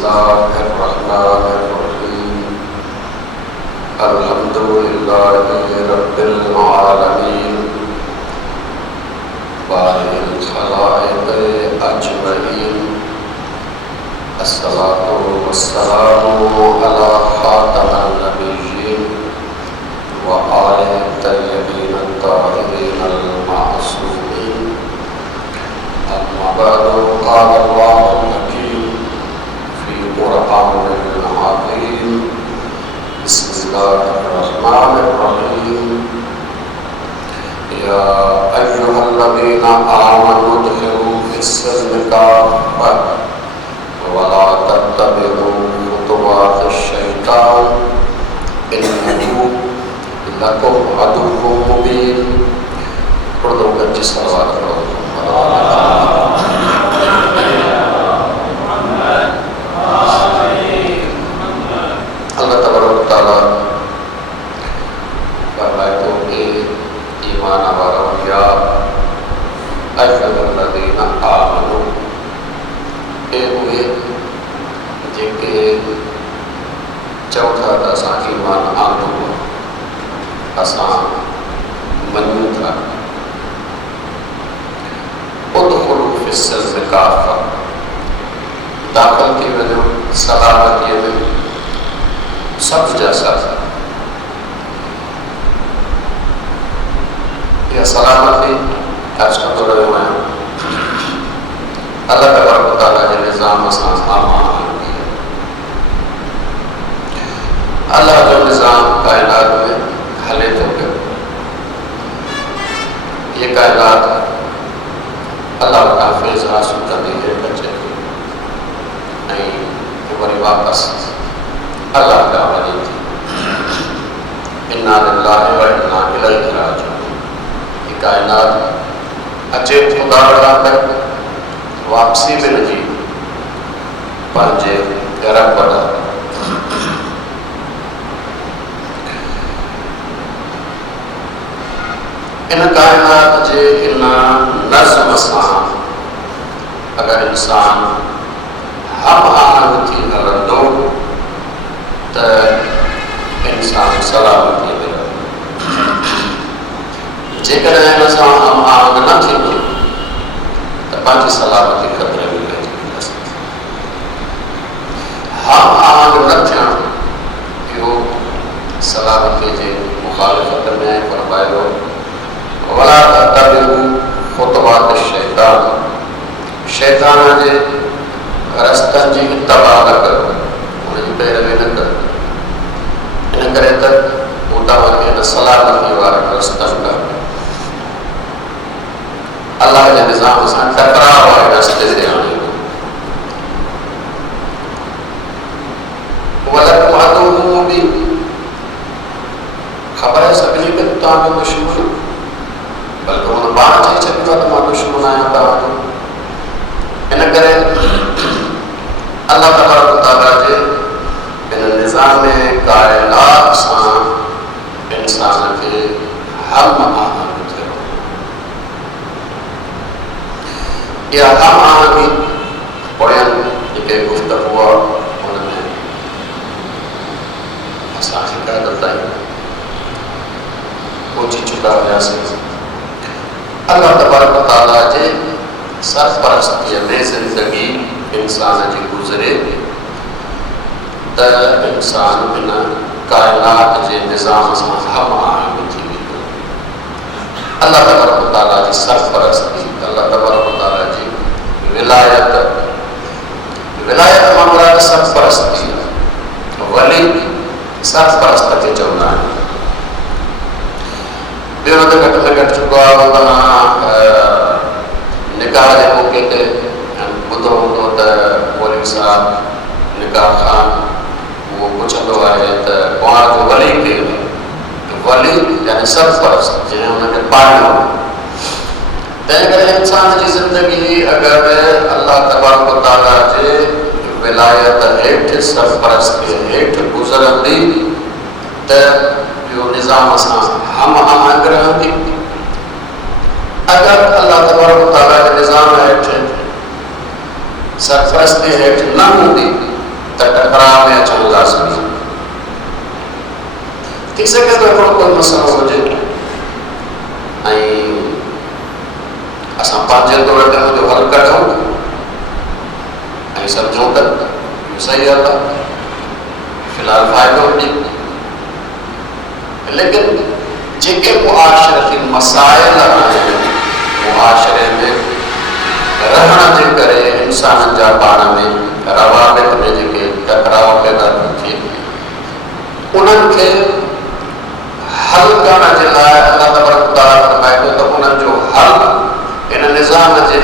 बिस्मिल्लाहिर्रहमानिर्रहीम। अल्हम्दुलिल्लाहि रब्बिल आलमीन बारिल खलाइक़ अजमईन। अस्सलातु वस्सलामु अला खातमिन नबिय्यीन व आलिहि तय्यबीन ताहिरीन अल मासूमीन। अम्मा बअदु क़ाल अल्लाहुल हकीम फ़ी क़ुरआनिल अज़ीम। बिस्मिल्लाहिर्रहमानिर्रहीम। या अय्युहल्लज़ीना आमनू उद्खिलू फ़िस्सिल्मि काफ़्फ़ह वला तत्तबिऊ खुतुवातिश्शैतान इन्नहु लकुम अदुव्वुम मुबीन। उर्दू गंजी सलवात पढ़ो। अल्लाह तबारक व तआला फरमाए तो ए ईमान वारो या अय्युहल्लज़ीना आमनू ए उहे जेके चौथा त असां ईमान आंदो असां मञूं था। उदखुलू फ़िस्सिल्मि काफ़्फ़ह दाख़िल थी वञो सलामतीअ में सब जा सब। इहा सलामती अर्ज़ कंदो रहियो आहियां अल्लाह तबारक व तआला जे निज़ाम सां आमान आहे। अल्लाह जो निज़ाम काइनात में हले थो पियो। ये काइनात अल्लाह वटां फैज़ हासिल कंदी हेठि अचे ऐं वरी वापसि अल्लाह ॾांहुं वञे थी। इन्ना लिल्लाहि व इन्ना इलैहि राजिऊन। ये काइनात अचे ख़ुदा वटां त वापसी में जी पंहिंजे रब ॾांहुं। इन काइनात जे इन नज़्म सां अगर इंसान हम आहंग थी हलंदो त इंसान सलामती में रहंदो। जेकॾहिं हिन सां हम आहंग न थींदो त पंहिंजी सलामती ख़तरे में पइजी वेंदसि। हम आहंग न थियणु इहो सलामती जे मुखालिफ़त में फरमायो वला तत्तबिऊ खुतवातिश्शैतान। शैतान जे रस्तनि जी इत्तबा न करो, उनजी पैरवी न करो। इन करे त हू तव्हांखे हिन सलामती वारनि रस्तनि खां अल्लाह जे निज़ाम सां टकराव वारे रस्ते ते आणींदो। वलकुम अदुव्वुम मुबीन। ख़बर आहे सभिनी खे तव्हांजो दुश्मन, बल्कि हुन पाण चई छॾियो आहे त मां दुश्मन आहियां तव्हांजो। इन करे अल्लाह तबारक व तआला जे इन निज़ाम काइनात सां इंसान खे हम आहंग थियो। इहा हम आहंगी पोयनि जेके गुफ़्तगू आहे हुन में असां शिकायत ताईं पहुची चुका हुआसीं। अल्लाह तबारक व तआला जे सरपरस्तीअ में ज़िंदगी इंसान जी गुज़रे त इंसान इन काइनात जे निज़ाम सां हम आहंग थी वेंदो। अल्लाह तबारक व तआला जी सरपरस्ती, अल्लाह तबारक व तआला जी विलायत, विलायत मां मुराद सरपरस्ती आहे। वली सरपरस्त खे चवंदा आहिनि। ॿियो त घटि में घटि चुको आहे निकाह जे मौक़े ते ॿुधो हूंदो त मौलवी साहब निकाह खान उहो पुछंदो आहे त कुंवार जो वली केरु आहे। वली यानी सरपरस्त जंहिं हुनखे पालियो। तंहिं करे इंसान जी ज़िंदगी अगरि अल्लाह तबारक व तआला जे विलायत हेठि सरपरस्तीअ हेठि गुज़रंदी त इहो निज़ाम सां हम आहंग रहंदी। अगर अल्लाह तबारक व तआला के निज़ाम हेठि सरपरस्ती हेठि न हूंदी त टकराव में अचण लाज़मी। थी सके तो हिकिड़ो कोई मसलो हुजे ऐं असां पंहिंजे तौर ते हुनजो हल कढूं ऐं सम्झूं त सही ॻाल्हि आहे, फ़िलहाल फ़ाइदो हुजे। लेकिन जेके मुआशरती मसाइल आहिनि, मुआशरे में रहण जे करे इंसाननि जा पाण में रवाबित में जेके टकराव पैदा थिए, उन्हनि खे हल करण जे लाइ अल्लाह तबारक तआला फरमाए थो त उन्हनि जो हल इन निज़ाम जे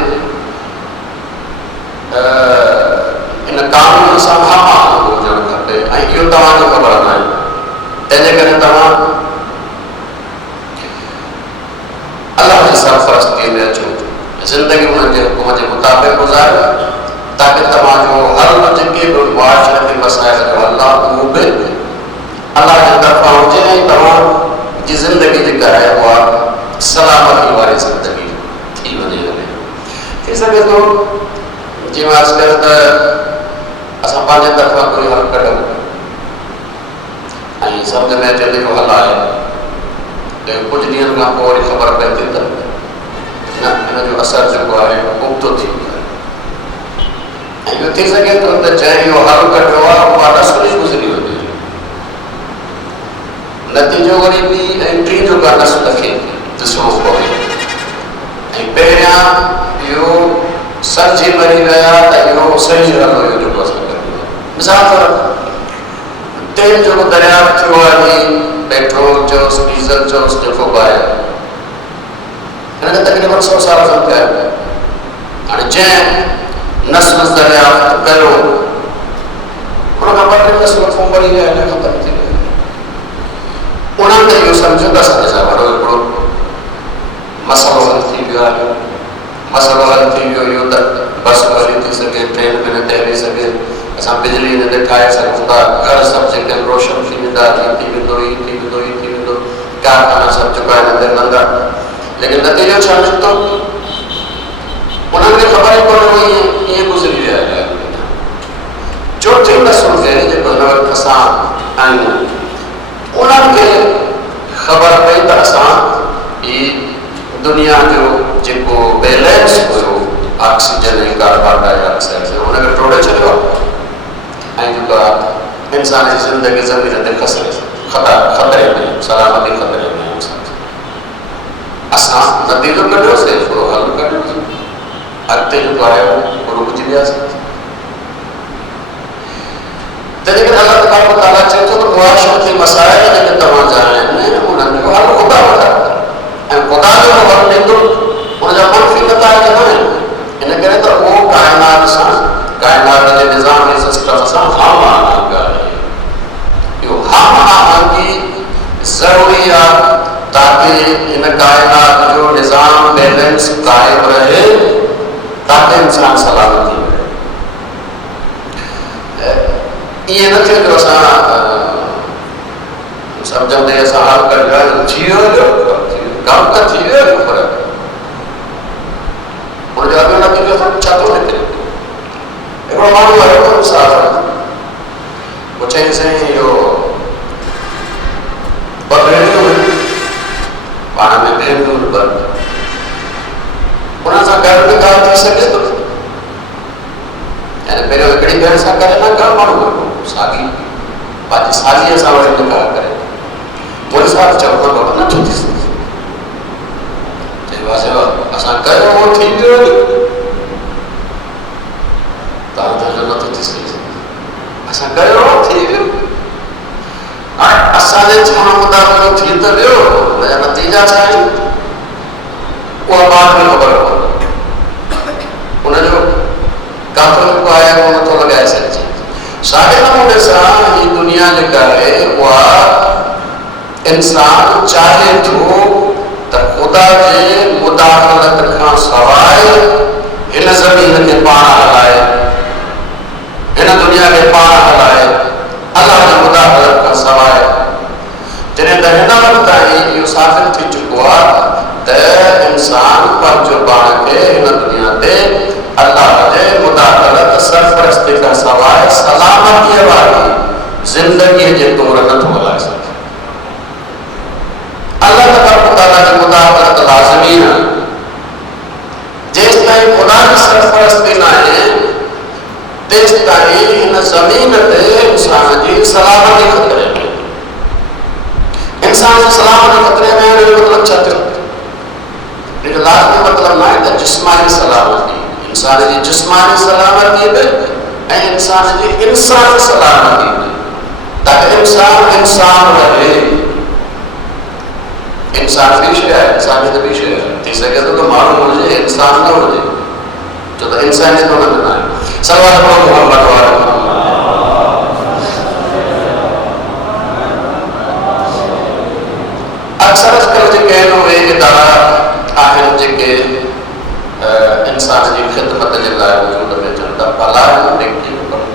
इन कानून सां हमाहंग हुजणु खपे ऐं इहो तव्हांजो ख़बर न आहे। तंहिंजे करे तव्हां अल्लाह जी सरफ़रस्तीअ में अचो, ज़िंदगी उन्हनि जे हुकुम जे मुताबिक़ गुज़ारियो ताकि तव्हांजो हल जेके बि मुआशरती मसाइल जो हल आहे उहो बि अल्लाह जी तरफ़ां हुजे ऐं तव्हांजी ज़िंदगी जेका आहे उहा सलामती वारी ज़िंदगी थी वञे। थी सघे थो जीअं मां अर्ज़ु कयो त असां पंहिंजे तरफ़ां कोई हल कढूं ऐं सम्झ में अचे इहो हल आहे, लेकिन कुझु ॾींहंनि खां पोइ वरी ख़बर पए थी त न हिन जो असरु जेको आहे उबतो थी वियो आहे। ऐं इहो थी सघे थो त जंहिं इहो हल कढियो आहे उहा नसुल ई गुज़री वञे, नतीजो वरी ॿी ऐं टी जो का नसुल खे ॾिसणो पवे ऐं पहिरियां इहो सर्जी मरी विया त इहो सही हल हुयो जेको असां कयो। मिसाल तौर तेल जो दरियाफ़्त थियो आहे, पेट्रोल चयोसि, डीज़ल चयोसि, जेको बि आहे हिनखे तक़रीबन 100 साल खनि थिया आहिनि। हाणे जंहिं नस्ल दरियाफ़्त कयो हुन खां 2-3 नस्ल पोइ मरी विया आहिनि, ख़तमु थी विया। उन्हनि खे इहो सम्झो त असांजे सां वॾो हिकिड़ो मसइलो हल थी वियो आहे। मसइलो हल थी वियो इहो त बस हली थी सघे, ट्रेन में न हली सघे, असां बिजली हिन ते ठाहे सघूं था, घर सभु जेके रोशन थी वेंदा, हीअ थी वेंदो, हीअ थी वेंदो, हीअ थी वेंदो, कारखाना सभु जेको आहे हिन ते हलंदा। लेकिन नतीजो छा निकितो? उन्हनि खे ख़बर ई कोन्हे ईअं गुज़री विया आहिनि। चोथीं नसुल खे जेको हिन वक़्तु असां आहियूं उन्हनि खे ख़बर पई त असां ही दुनिया जो जेको बैलेंस हुयो ऑक्सीजन ऐं कार्बन डाइऑक्साइड जो उनखे टोड़े छॾियो ऐं जेका इंसानी ज़िंदगी ज़मीन ते ख़तरे में, सलामती ख़तरे में असां नतीजो कढियोसीं, थोरो हल कढियोसीं, अॻिते जेको आहे उहो रुकिजी वियासीं। तंहिंजे करे अल्लाह तबारक तआला चए थो त मुआशरती मसाइल जेके तव्हांजा आहिनि उन्हनि जो हल ख़ुदा वटि ऐं ख़ुदा जो हल ॾींदो, हुनजा मनफ़ी नताइज न आहिनि। इन करे त उहो काइनात सां, काइनात जे निज़ाम ऐं सिस्टम सां हम आहंग आहे। इहो हम आहंगी ज़रूरी आहे ताकि इन काइनात जो निज़ाम बैलेंस क़ाइम रहे, ताकि इंसान सलामती रहे। ईअं न थिए जो असां सम्झंदे असां हल कढी थी वियो, कमु त थी वियो, पर हुनजो अॻियो नतीजो छा थो निकिरे? हिकिड़ो माण्हू आयो मुसाफ़िर, पोइ चई साईं इहो ॿ भेणियूं आहिनि, पाण में भेणियूं ॿ, हुन सां गॾु बि ॻाल्हि थी सघे थो। यानी पहिरियों हिकिड़ी भेण सां करे न घणो माण्हू साॻी पंहिंजी साॻीअ सां वरी निकाह करे, पोइ साथ चवंदो बाबा नथो थी सघे। असां कयो उहो थी वियो, तव्हां चओ नथो थी सघे, असां कयो थी वियो। हाणे असांजे चवण मुताबिक़ थी त वियो, हुनजा नतीजा छा आहिनि उहा बाद में ख़बर पवंदी। हुनजो काथो जेको आहे उहो नथो लॻाए सघिजे। साॻे नमूने सां ही दुनिया जेका आहे उहा इंसान चाहे थो त ख़ुदा जे मुदाख़लत खां सवाइ हिन ज़मीन खे पाण हलाए, हिन दुनिया खे पाण हलाए, अलाह जी मुदाख़लत खां सवाइ। जॾहिं त हिन वक़्त ताईं इहो साबित थी चुको आहे त इंसान पंहिंजो पाण खे हिन दुनिया ते अल्लाह जे मुदाख़लत सरफ़रस्ती खां सवाइ सलामती तेज ताईं इन ज़मीन ते इंसान जी सलामती खतरे में, इंसान जी सलामती खतरे में मतलब छा थियो? लेकिन लाज़मी मतलब ना है त जिस्मानी सलामती, इंसान जी जिस्मानी सलामती बि ऐं इंसान जी इंसानी सलामती बि, ताकि इंसान इंसान रहे। इंसान भी शइ आहे, इंसानियत भी शइ आहे। थी सघे थो त माण्हू हुजे इंसान न हुजे, छो त इंसानियत हुन में न आहे। सलवात पढ़ो मोहम्मद वारे अक्सर अॼुकल्ह जेके आहिनि उहे इदारा आहिनि जेके इंसान जी ख़िदमत जे लाइ वजूद में अचनि था, भला नेकी कनि।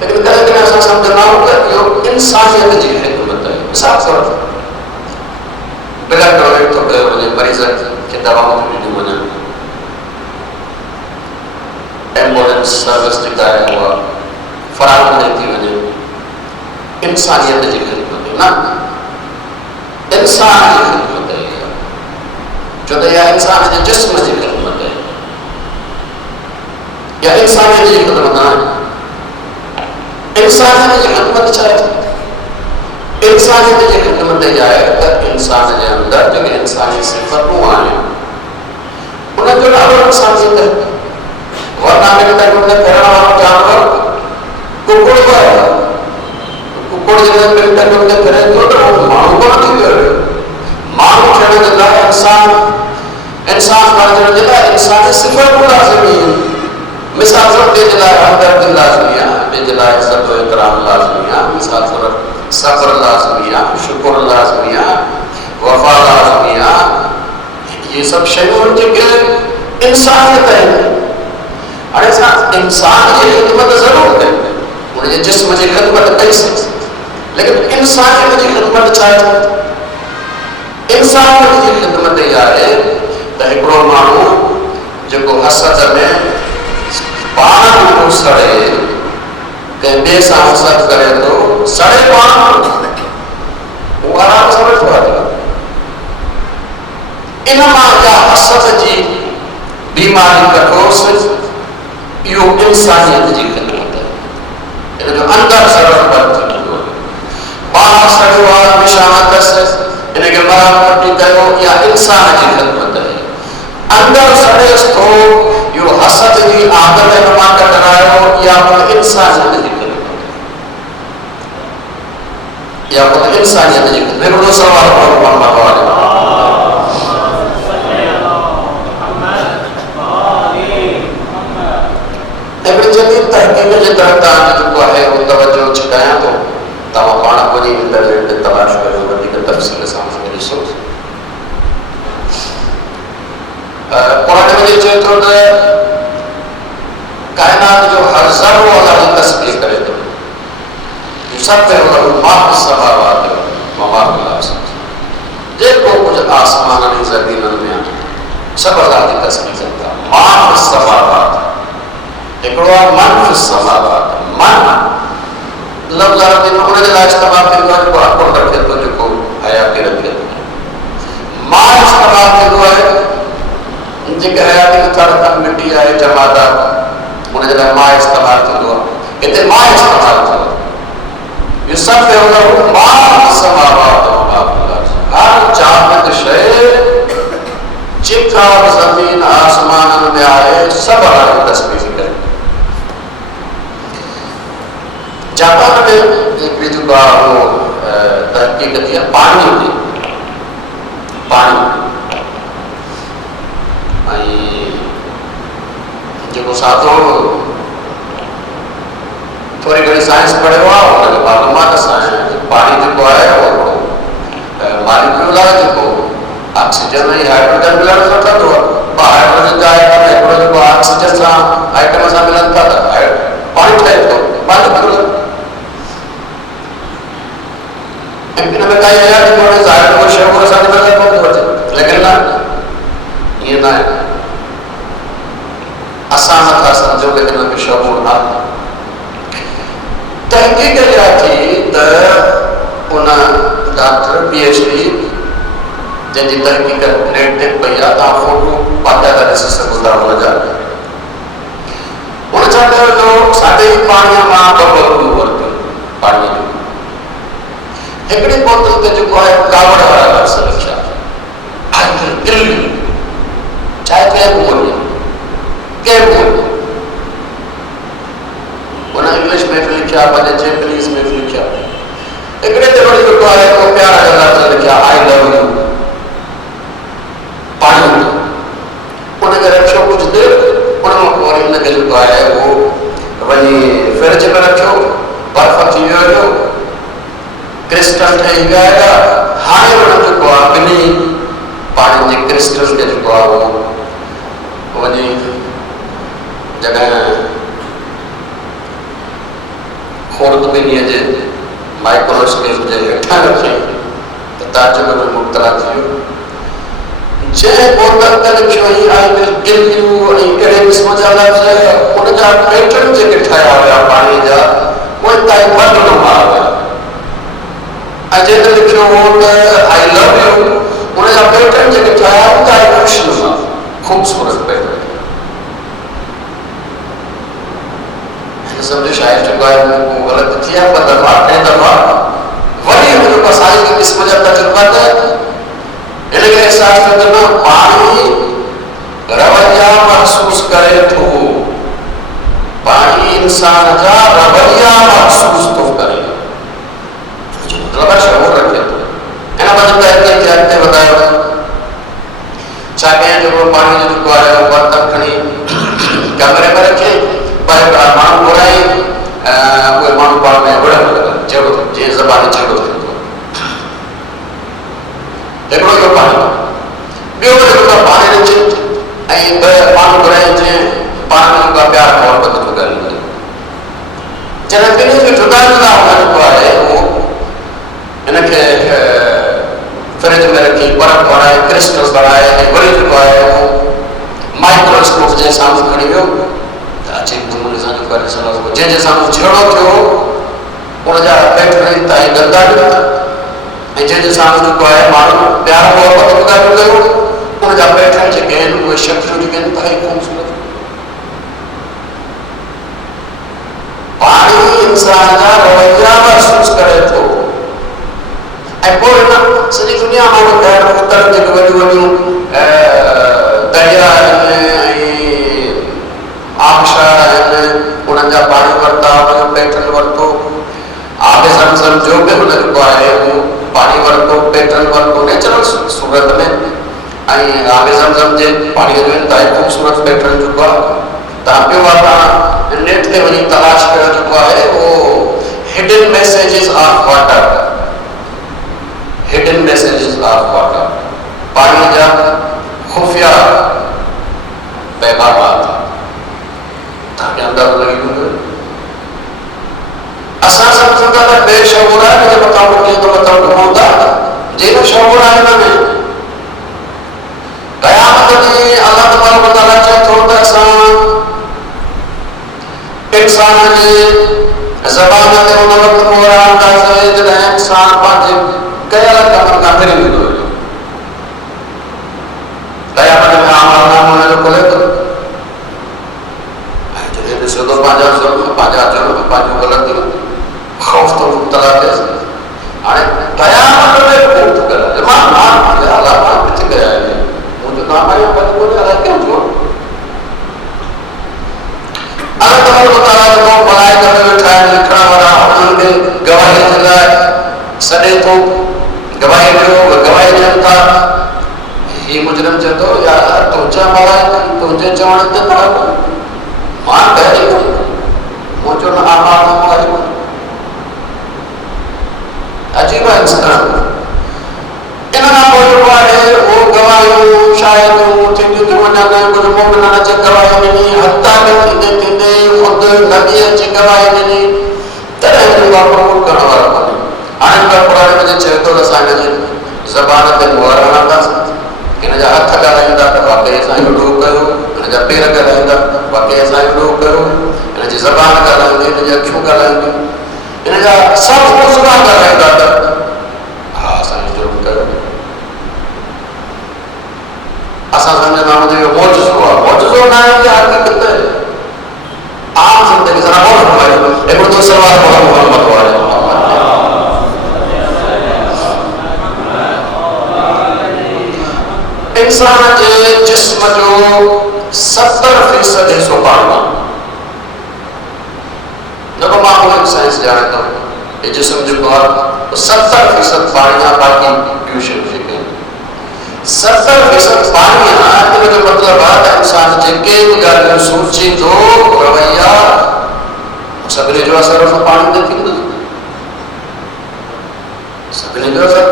लेकिन कॾहिं कॾहिं असां सम्झंदा आहियूं त इहो इंसानियत जी ख़िदमत आहे। मिसाल तौर ते बिना टॉयलेट थो कयो वञे, मरीज़ खे दवाऊं ॾिनियूं वञनि, एम्बुलेंस सर्विस जेका आहे उहा फराहम कई थी वञे, इंसानियत जी ख़िदमत न, इंसान जी ख़िदमत आहे। छो त इहा इंसान जे जिस्म जी ख़िदमत आहे, या इंसानियत जी ख़िदमत न आहे। इंसानियत जी ख़िदमत छा आहे? इंसानियत जी ख़िदमत इहा आहे त इंसान जे अंदरि जेके इंसानी सिफ़तूं आहिनि उन जो ॾाढो इंसानियत आहे। वरना मिनटनि में करण वारो जानवर कुकुड़ बि आहे, कुकुड़ जॾहिं मिनटनि में करे थो त उहो माण्हू कोन थी वियो। माण्हू थियण जे लाइ इंसान बणजण जे लाइ इंसानी सिफ़तूं लाज़िमी आहिनि। मिसाल तौर ते जे लाइ हमदर्दी लाज़िमी आहे, ॿिए जे लाइ इज़त एहतराम लाज़िमी आहे, मिसाल तौर सब्र लाज़िमी आहे, शुक्र लाज़िमी आहे, वफ़ा लाज़िमी आहे। इहे सभु शयूं जेके इंसानियत आहिनि। हाणे असां इंसान जी ख़िदमत ज़रूरु कयूं, उनजे जिस्म जी ख़िदमत कईसीं, लेकिन इंसानियत जी ख़िदमत छा आहे? इंसानियत जी ख़िदमत इहा आहे त हिकिड़ो माण्हू जेको हसद में पाण थो सड़े, कंहिं ॿिए सां हसद करे थो, सड़े पाण, उहो आराम सां वेठो आहे। इन मां इहा हसद जी बीमारी कढोसि, इहो इंसानियत जी ख़िदमत आहे। इन जो अंदरि सड़ण बंदि थी वेंदो। पाण सड़ियो आहे, निशान अथसि, इनखे मरहम कयो, इहा इंसान जी ख़िदमत आहे। अंदरि सड़ेसि थो, इहो हसद जी आदत हिन मां कढायो, इहा ख़ुदि इंसानियत जी ख़िदमत आहे। इहा ख़ुदि इंसानियत जी ख़िदमत। हिकिड़ो सवाल करो मोहम्मद वारे जदीद तहक़ीक़ जे तहत जेको आहे उहो तवजो छिकायां थो, तव्हां पाण वञी इंटरनेट ते तलाश कयो, वधीक तफ़सील सां ॾिसो। क़ुरान में चए थो त काइनात जो हर ज़र्रो अल्लाह जी तस्बीह करे थो। जेको कुझु आसमाननि ऐं ज़मीननि में आहे सभु अल्लाह जी तस्बीह कनि था। मा फ़िस समावात, हिकिड़ो आहे मन फ़िस समावात। मन लफ़्ज़ अरबी में उनजे लाइ इस्तेमालु थींदो आहे जेको अकुल रखे थो, जेको हयाती रखे थो। मां इस्तेमालु थींदो आहे जेके हयाती नथा रखनि, मिटी आहे, जमादात, उनजे लाइ मां इस्तेमालु थींदो आहे। हिते मां इस्तेमालु थियो, इहो सभु मां समावात हर जामद शइ जेका ज़मीन आसमाननि में आहे सभु अल्लाह जी तस्बीह करे। जापान में हिकिड़ी जेको आहे उहो तहक़ीक़ थी आहे पाणी में, पाणी ऐं जेको साधो थोरी घणी साइंस पढ़ियो आहे उनखे मालूमात सां पाणी जेको आहे उहो मालिक्यूल आहे, जेको ऑक्सीजन ऐं हाइड्रोजन मिलण सां ठहंदो आहे। हाइड्रोजन जा आइटम हिकिड़ो जेको ऑक्सीजन सां आइटम सां मिलनि था त पाणी ठहे थो, मालिक्यूल। इन में काई हयाती कोन्हे, ज़ाहिर को शयूं असांजे नज़र कोन थो अचे, लेकिन न, ईअं न आहे। असां नथा सम्झूं, लेकिन उनखे शऊर आहे। तहक़ीक़ इहा थी त उन डॉक्टर PhD जंहिंजी तहक़ीक़ नेट ते पई आहे, तव्हां फोटो पंहिंजा था ॾिसी सघो था हुनजा, पंहिंजे जैपनीज़ में लिखिया हिकिड़े ते वरी जेको आहे उहो प्यारा जा लफ़्ज़ लिखिया आई लव यू पाणी उनखे रखियो कुझु देरि उन खां पोइ वरी उनखे जेको आहे उहो वञी फ्रिज में रखियो बर्फ़ थी वियो हुयो क्रिस्टल ठही विया हुया हाणे उन जेको आहे ॿिन्ही पाणी जे क्रिस्टल खे जेको आहे उहो वञी जॾहिं खोड़बीनीअ जे माइक्रोस्कोप जे हेठां रखियईं त ताजुब में मुब्तला थी वियो जंहिं बोतल ते लिखियो हुई आई विल गिव यू ऐं अहिड़े क़िस्म जा लफ़्ज़ उन जा पैटर्न जेके ठाहिया हुया पाणी जा उहे ताईं बदलमा हुया ऐं जंहिं ते लिखियो हो त आई लव यू उन जा पैटर्न जेके ठाहिया हुआ ताईं ख़ुशनुमा ख़ूबसूरत पैटर्न समझो शायद जेको आहे उहो ग़लति थी आहे ॿ दफ़ा टे दफ़ा वरी हुन जेको असांजे क़िस्म जा तजुर्बा त हिनखे अहसासु थियो त न पाणी रवैया महसूस करे थो पाणी इंसान जा रवैया महसूस थो करे मतिलबु आहे शऊर रखे थो हिन वजह ते अॻिते वधायो छा कयां जेको पाणी जो जेको आहे बर्तन खणी कमरे में रखे पर हिकिड़ा माण्हू घुराई उहे माण्हू पाण में विढ़ण लॻा जहिड़ो जीअं ज़बान जहिड़ो थींदो हिकिड़ो इहो पाणी ॿियो जेको पाणी ॾिजे ऐं ॿ माण्हू घुराई जीअं पाण में जेको प्यार मोहबत जो ॻाल्हि जॾहिं ॿिन्ही जो जुदा जुदा हुन जेको आहे उहो हिनखे फ्रिज में रखी बर्फ़ बणाए क्रिस्टल बणाए ऐं वरी जेको आहे उहो माइक्रोस्कोप जे साम्हूं खणी वियो अच्छे नमूने सां जेको आहे ॾिसंदासीं जंहिंजे साम्हूं जहिड़ो थियो उन जा पैटर्न ताईं गंदा निकिता ऐं जंहिंजे साम्हूं जेको आहे माण्हू प्यार मोहबत ॻाल्हियूं कयो उन जा पैटर्न जेके आहिनि उहे शक्तियूं जेके आहिनि इलाही ख़ूबसूरत पाणी इंसान जा रवैया महसूस करे थो ऐं पोइ हिन सॼी दुनिया माण्हू ख़ैर उतर जेके वॾियूं वॾियूं दरिया आहिनि आबशार आहिनि उन्हनि जा पाणी वरिता उनजो पैटर्न वरितो आबे ज़मज़म जो बि हुन जेको आहे उहो पाणी वरितो पैटर्न वरितो नेचुरल सूरत में ऐं आबे ज़मज़म जे पाणीअ जो इंतिहाई ख़ूबसूरत पैटर्न जेको आहे तव्हां पियो आहे पाण नेट ते वञी तलाश कयो जेको आहे उहो hidden messages of water hidden messages of water पाणीअ जा खुफ़िया पैगामात तव्हांखे अंदाज़ो लॻी वेंदो असां सम्झूं था त बेशऊर आहे हुनजे मथां उठे थो मथां घुमूं था जंहिंजो शऊर आहे हिन में क़यामत ॾींहुं अलाह तबारक व तआला चए थो त असां इंसान जे ज़बान ते उन वक़्तु मोहर हणंदासीं जॾहिं इंसान पंहिंजे कयल कमनि खां फिरी वेंदो हुयो क़यामत में आमलनामो हुनजो खुले थो ॾिसो त पंहिंजा ज़ुल्म पंहिंजा जुर्म पंहिंजूं ग़लतियूं ख़ौफ़ थो मुब्तला थिएसि हाणे क़यामत में ख़ूब थो करे मां अलाह मां किथे कया आहिनि मुंहिंजो नाम आहे भले कोन्हे अलाए कीअं थियो अलाह तबारक व तआला जेको मलाइका में वेठा आहिनि लिखण वारा उन्हनि खे गवाही जे लाइ सॾे थो गवाही ॾियो गवाही ॾियनि था हीउ मुजरिम चए थो यार तुंहिंजा मलाइका तुंहिंजे चवण ते न मां पहिरीं मुंहिंजो न आमानामो आहे अजीब आहे इंसान इन खां पोइ जेको आहे उहो गवाहियूं शायदि थींदियूं थियूं वञनि कुझु मोमिन अची गवाही ॾिनी हथा में थींदे थींदे ख़ुदि नबी अची गवाही ॾिनी तॾहिं वरी उहा क़बूल करण वारो कोन्हे हाणे क़ुर में चए थो त असां हिनजी ज़बान ते मोहर हणंदासीं हिन जा हथ ॻाल्हाईंदा त वाक़ई असां इहो कयो हिन जा पेर ॻाल्हाईंदा वाक़ई असां इहो कयो हिन जी ज़बान ॻाल्हाईंदी हिन जी अखियूं ॻाल्हाईंदियूं हिन जा सभु उज़वा ॻाल्हाईंदा त हा असां जुर्म कयो असां सम्झंदा आहियूं त इहो मौजज़ो आहे मौजज़ो न आहे इहा हक़ीक़त आम ज़िंदगी सां हिकिड़ो तो सवाल मोहम्मद वारे इंसान जे जिस्म जो 70% हिस्सो पाणी चलो मां साइंस जाने तो ये जिस्म जो को 70% पानी या बाकी ट्यूशन जेके 70% पानी है तो जो मतलब है इंसान जेके गाल सोची दो रवैया सगले जो असर पानी दे थी सगले जो असर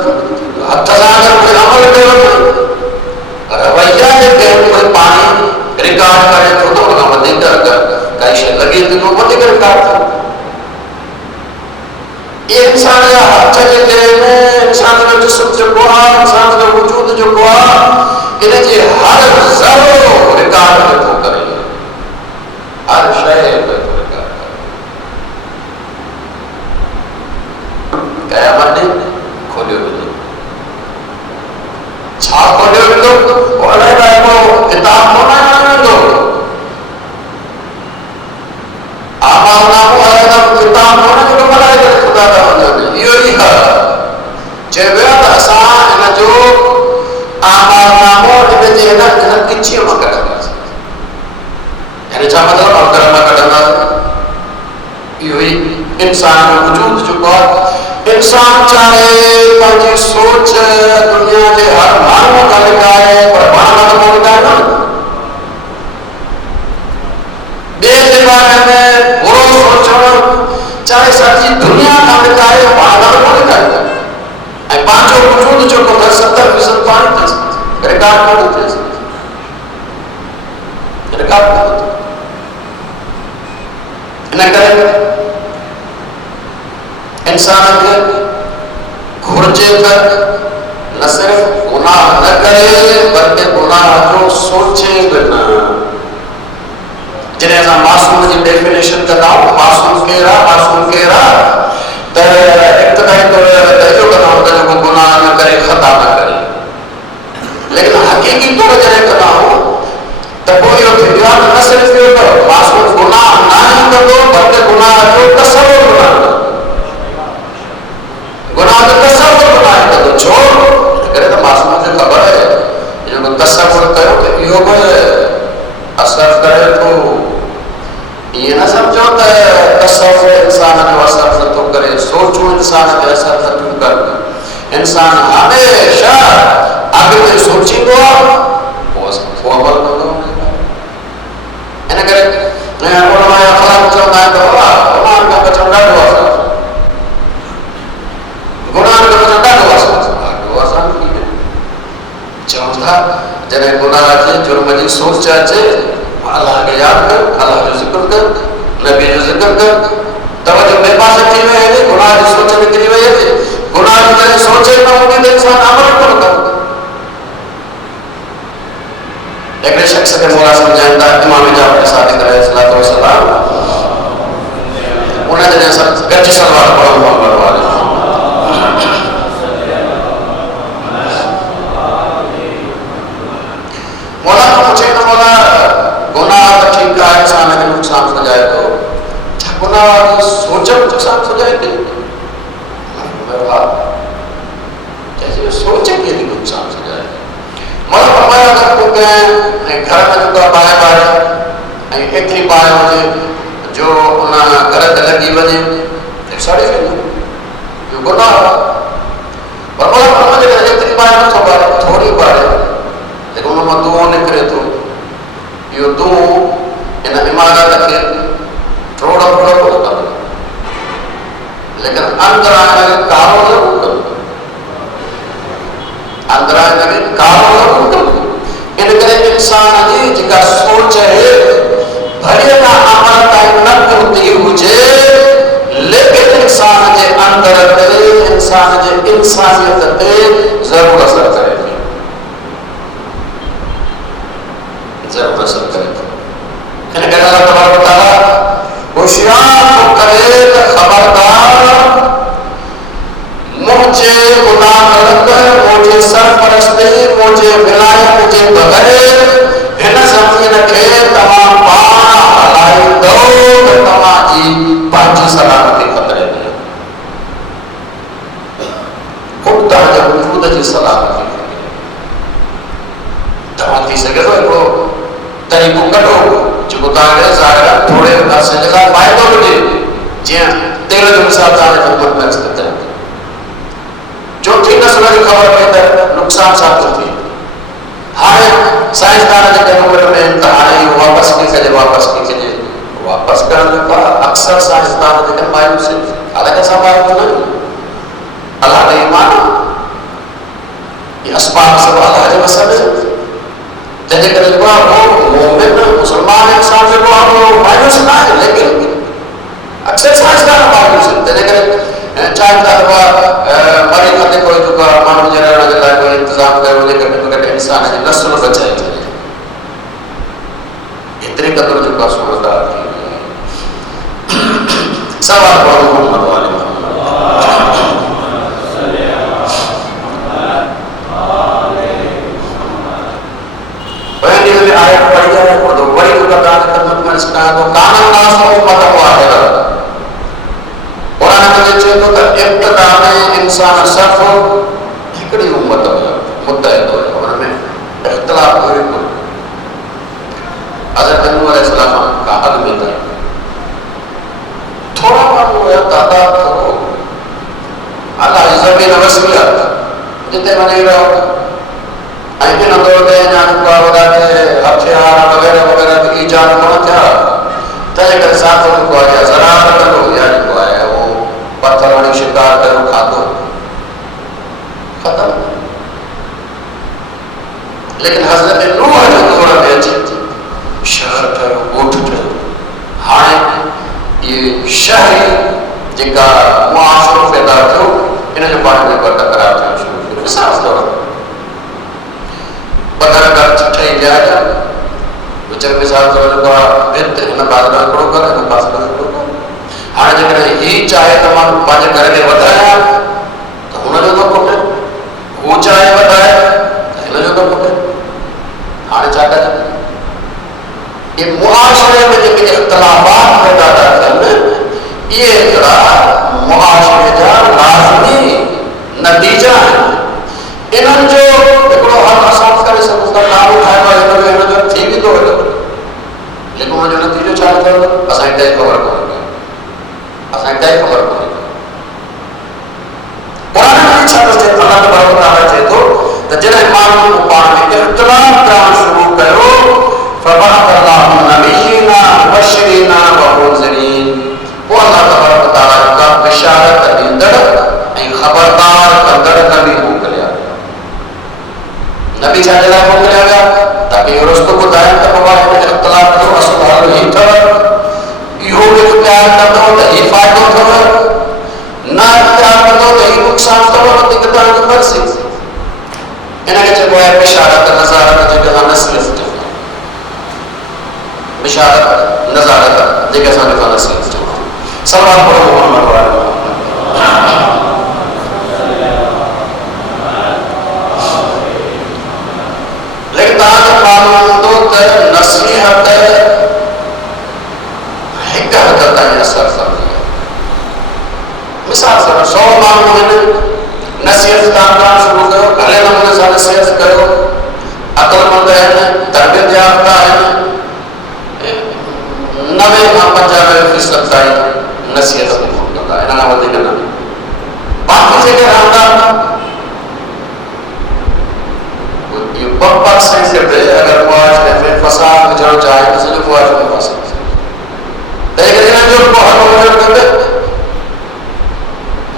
हथ सागर कोई अमल कयो रवैया जेके कोई पानी रिकॉर्ड करे तो ना वधीक काई शइ लगे तो वधीक रिकॉर्ड ये इंसान या हथ जेके इंसान जो जिस्म जो इंसान जो वजूद जो इन जे हर ज़रो रिकॉर्ड में तो करे हर शइ में तो रिकॉर्ड क़यामत ॾींहुं खोलियो वेंदो छा खोलियो वेंदो अलाए को किताब कोन वेंदो आमानामो अलॻि किताब कोन जो बनाए करे खुदा ता वञनि इहो ई है चए वियो त असां इन जो आमानामो इन जे इन किचीअ मां कढंदासीं यानी छा मतिलबु अंदर मां कढंदासीं इहो ई इंसान जो वजूद जेको आहे इंसान चाहे पंहिंजी सोच दुनिया जे हर माण्हू खां लिकाए पर पाण खां कोन लिकाए न ॿिए जे बारे में बुरो सोचणु चाहे सॼी दुनिया खां लिकाए पाण खां कोन लिकाए ऐं पंहिंजो वजूद जेको अथसि 70% पाणी अथसि रिकॉर्ड कोन थिएसि रिकॉर्ड कोन थियो इन करे इंसान खे घुर्जे त न सिर्फ़ गुनाह न करे बल्कि गुनाह जो सोचे बि न जॾहिं असां मासूम जी डेफिनेशन कंदा आहियूं मासूम केरु आहे त इब्तिदाई तौर ते इहो कंदा आहियूं त जेको गुनाह न करे ख़ता न करे लेकिन हक़ीक़ी तौर जॾहिं कंदा आहियूं त पोइ इहो थींदो आहे न सिर्फ़ु इहो त मासूम गुनाह न ई कंदो बल्कि गुनाह जो तसवुर बि न गुनाह जो तसवुर बि न कंदो छो करे त मासूम खे ख़बर आहे जेको तसवुर कयो त इहो बि असर करे थो ये न समझो त तसव्वुर इंसान जो असर नथो करे सोचूं इंसान ते असर नथो करे इंसान हमेशा अॻिते सोचींदो आहे पोइ अमल कंदो इन करे उलमा अख़लाक़ चवंदा आहिनि त गुनाह खां बचणु ॾाढो आसान गुनाह खां बचणु ॾाढो आसान थी वियो चवनि था जॾहिं गुनाह अचे जुर्म जी सोच अचे अल्लाह खे यादि कर अल्लाह जो ज़िक्र कर नबी जो ज़िक्र कर तवज्जो ॿिए पासे थी वई आहे गुनाह जी सोच निकिरी वई आहे गुनाह जी जॾहिं सोचे न हूंदी त इंसान अमल कोन कंदो हिकिड़े शख़्स खे मौला सम्झाइनि था इमाम जाफ़र सादिक़ अलैहिस्सलातु वस्सलाम उन जॾहिं असां गॾु सलवार पढ़ूं मोहम्मद वारे मौला को पूछे त मौला गुनाह त ठीक है इंसान के नुकसान सजाए तो छा गुनाह जी सोच नुकसान सजाए थी जैसे सोच के लिए नुकसान सजाए मौला फरमाया अगर को के घर में जो बाय बाय ऐं एतिरी बाय हुजे जो उन घर ते लगी वञे त सड़े वेंदो इहो गुनाह पर मौला फरमाया एतिरी बाय नथो बारे थोरी बारे लेकिन उन मां धुओं निकिरे थो इहो धुओं इन इमारत खे ट्रोड़ फोड़ कोन कंदो लेकिन अंदरां हिनखे कारो ज़रूरु कंदो अंदरां हिनखे कारो ज़रूरु कंदो इन करे इंसान जी जेका सोच आहे भले न अमल ताईं न पहुती हुजे लेकिन इंसान जे अंदर ते इंसान जे इंसानियत ते ज़रूरु असर करे थी ज़रूरु असर करे थी इन करे अल्लाह तबारक व तआला होशियार थो करे त ख़बरदार मुंहिंजे गुनाह गलत मुंहिंजे सरपरस्ती मुंहिंजे विलायत जे बग़ैर हिन ज़मीन खे तव्हां पाण हलाईंदो त तव्हांजी पंहिंजी सलामती ख़तरे में ख़ुदि तव्हांजे वजूद जी सलामती तव्हां थी सघे थो हिकिड़ो तरीक़ो कढो जेको तव्हांखे ज़ाहिर थोरे अरसे जे लाइ फ़ाइदो हुजे जीअं तेल जो मिसाल तव्हांजे ख़िदमत में अर्ज़ु कयो। चोथी नस्ल जो ख़बर पई त नुक़सान छा थो थिए। हाणे साइंसदान जे उमिरि में त हाणे इहो वापसि थी सघे, वापसि करण जेको आहे अक्सर साइंसदान जेके मायूस आहिनि, हालांकि असां मायूस न आहियूं, अलाह ते ईमान आहे, असबाब सभु अलाह जे वस में, तंहिंजे करे जेको आहे उहो मोमिन मुस्लमान इंसान जेको आहे उहो मायूस न आहे, लेकिन अक्सर साइंसदान मायूस आहिनि। तंहिंजे करे चाहिनि था त मरीज़ ते कोई जेको आहे माण्हू जे रहण जे लाइ कोई इंतज़ाम कयो वञे, घटि में घटि इंसान जी नस्ल बचाई वञे। एतिरी क़दुरु जेको आहे समझदार थी वई आहे। सवाल पढ़ो मोहम्मद वाले आयत पढ़ी है और वही बता खिदमत में इसका तो कानून नास उम्मत वाहिदा कुरान में चए तो इब्तिदा में इंसान सिर्फ हिकड़ी उम्मत मुत्तहिद हो, उनमें इख्तिलाफ हुए कोई। हज़रत नूह अलैहिस्सलाम का हल में था थोड़ा मानो या तादाद करो अल्लाह ज़मीन वसीयत जिते वने रहो ऐं इन दौर ते अञा वॾा हथियार वग़ैरह वग़ैरह की ईजाद कोन थिया, तंहिं करे साथ जेको आहे ज़राअत करो या जेको आहे उहो पथर हणी शिकार कयो खाधो ख़तमु। लेकिन हज़रत नूह जे दौर में अचे शहर ठहियो, ॻोठ ठहियो, हाणे इहे शहरी जेका मुआशिरो पैदा थियो इन जो पाण में टकराव थियणु शुरू थियो। मिसाल तौर घर ठही विया विच में मिसाल तौर जेको आहे भित हिन पासे में हिकिड़ो घर, हिन पासे में हिकिड़ो घर। हाणे जेकॾहिं हीउ चाहे त मां पंहिंजे घर खे वधायां त हुनजो थो पुटे, हू चाहे वधाए त हिन जो थो पुटे। हाणे छा कजे? ये मुआशरे में जेके इख्तिलाफ़ात पैदा था थियनि इहे हिकिड़ा मुआशरे जा लाज़मी नतीजा आहिनि। इन्हनि जो हिकिड़ो हल असां करे सघूं था, नालो ठाहियो आहे हिन जो थी वेंदो हुयो, लेकिन हुनजो नतीजो छा थियो असांखे काई ख़बर कोन्हे, असांखे काई ख़बर कोन्हे। क़ुरान में छा थो चए, अल्लाह तबारक व तआला चए थो त जॾहिं माण्हू पाण में इख्तिलाफ़ करणु शुरू कयो फबअथ अल्लाहु नबिय्यिना मुबश्शिरीना व मुनज़िरीन, पोइ अल्लाह तबारक व तआला का बिशारत ॾींदड़ ऐं ख़बरदार कंदड़ नबी मोकिलिया। नबी छा जे लाइ मोकिलिया विया? ताकि इहो रस्तो ॿुधाइनि त बाबा हिन इख्तिलाफ़ जो असुल हल ही अथव, इहो बि इख्तियार कंदो त ही फ़ाइदो अथव, न इख्तियार कंदो त ही नुक़सान अथव, वधीक तव्हांजी मर्ज़ी। इनखे चइबो आहे बिशारत नज़ारत, जेके असां नसीहत चवंदा आहियूं। बिशारत नज़ारत जेके असां नसीहत चवंदा आहियूं। सवाल पढ़ो मोहम्मद वाले नसीहत हिक हद ताईं असर कंदी आहे। मिसाल सां 100 माण्हू आहिनि, नसीहत करणु शुरू कयो, भले नमूने सां नसीहत कयो, अक़लमंद आहिनि, तरबियत याफ़्ता आहिनि, 90 खां 95% ताईं नसीहत क़बूल कंदा, इन खां वधीक न। बाक़ी जेके रहंदा 2% अगर मुआशरे में फसाद विझणु चाहे त सॼो मुआशरो में फसाद, तंहिं करे हिन जो को हल वठणु खपे,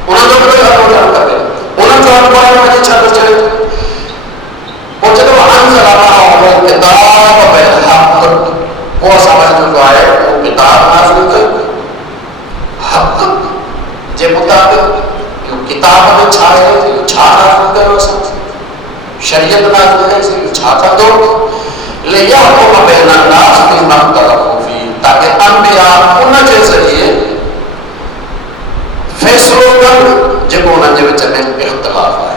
उनजो बि हल वठणु खपे। उनजो हल क़ुरान में छा थो चए? पोइ चए थो अनज़ल किताब बिलहक़, पोइ असां वटि जेको आहे उहो किताब नाज़िल कयो हक़ जे मुताबिक़। इहो किताब में छा आहे, इहो छा नाज़िल कयो असां शरीयत नाज़िल कई, छा कंदो? लियहकुम बैन अन्नास फिमा इख्तलफू फीह, ताकि अंबिया उन जे ज़रिए फ़ैसिलो कनि जेको उन्हनि जे विच में इख्तिलाफ़ आहे।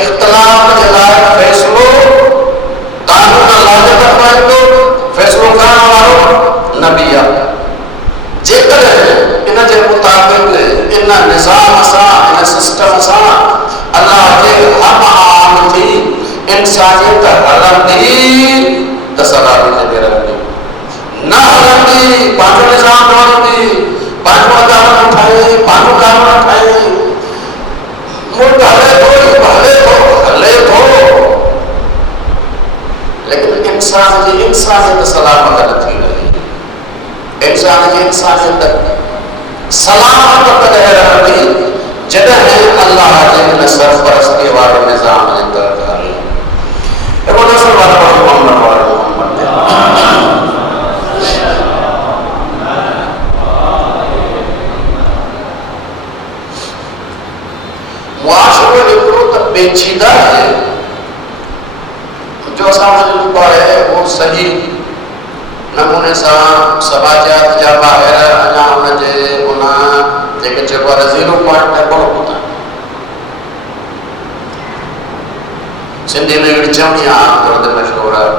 इख्तिलाफ़ जे लाइ फ़ैसिलो कानून अल्लाह जे तरफ़ां ईंदो, फ़ैसिलो करण वारो नबी आहे। जेकॾहिं इन जे मुताबिक़ इन निज़ाम सां, इन सिस्टम सां अल्लाह जे हम आम थी इंसानियत हलंदी त सदा रहंदी। ठाई मुल्क हले थो लेकिन इंसान जी इंसानियत सलामत न थी रही। इंसान जी इंसानियत सलामत तॾहिं रहंदी जॾहिं अल्लाह जे हिन सरपरस्ती वारे निज़ाम जे तहत हले। एगो नस्ल वारो मोहम्मद वारो मुआशरो एतिरो त पेचीदा है जो असांजो है वो सही नमूने सां समाजात जा ॿाहिरि अञा हुनजे उन जेके चइबो आहे ज़ीरो पॉइंट ते कोन पहुता। सिंधी में हिकिड़ी चवणी आहे मशहूरु आहे,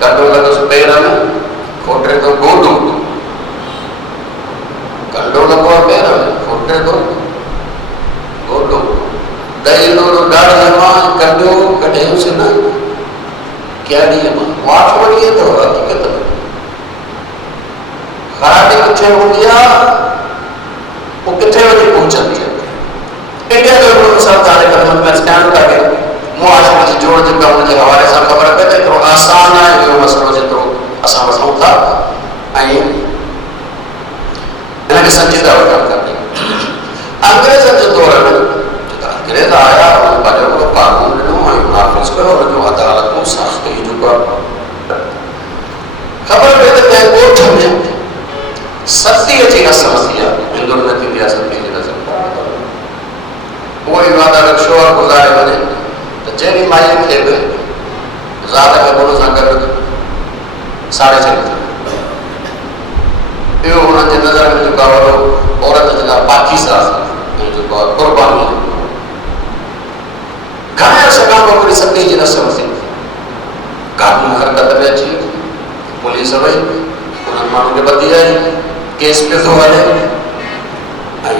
कंडो लॻोसि पेर में खोटे थो गोॾो, कंडो लॻो आहे पेर में खोटे थो गोॾो, दही लोड़ो ॾाढी मां कंडो कढियोसि न क्या ॾींहं मां वाट वठी अथव हक़ीक़त में ख़राबी किथे हूंदी आहे वो किथे वञी पहुचंदी आहे। इंडिया जो हिकिड़ो मिसाल तव्हांजे क़दमनि में स्टैंड था कयूं मुआशरे जी जोड़ जेका हुनजे हवाले सां ख़बर पए त एतिरो आसान आहे इहो मसइलो जेतिरो असां वठूं था ऐं हिनखे संजीदा वठणु खपे। अंग्रेज़नि जे दौर में अंग्रेज़ आया पंहिंजो कानून ॾिनो ऐं नाफ़िज़ कयो, हुनजो अदालतूं साख़्ती जेको ख़बर पए त कंहिं ॻोठ में सतीअ जी रस्म थी आहे, हिंदुनि में थींदी आहे सतीअ जी रस्म, उहो विवाद अगरि शोहर गुज़ारे वञे त जहिड़ी माईअ खे बि ज़ाल खे हुन सां गॾु साड़े छॾींदी, इहो हुननि जे नज़र में जेको आहे वॾो औरत जे लाइ पाकीज़ा ऐं जेको आहे क़ुर्बानी आहे। घणे अर्से खां पोइ वरी सतीअ जी रस्म थी, कानून हरकत में अची पुलिस वई उन्हनि माण्हुनि खे ॿधी आई, केस पियो थो हले ऐं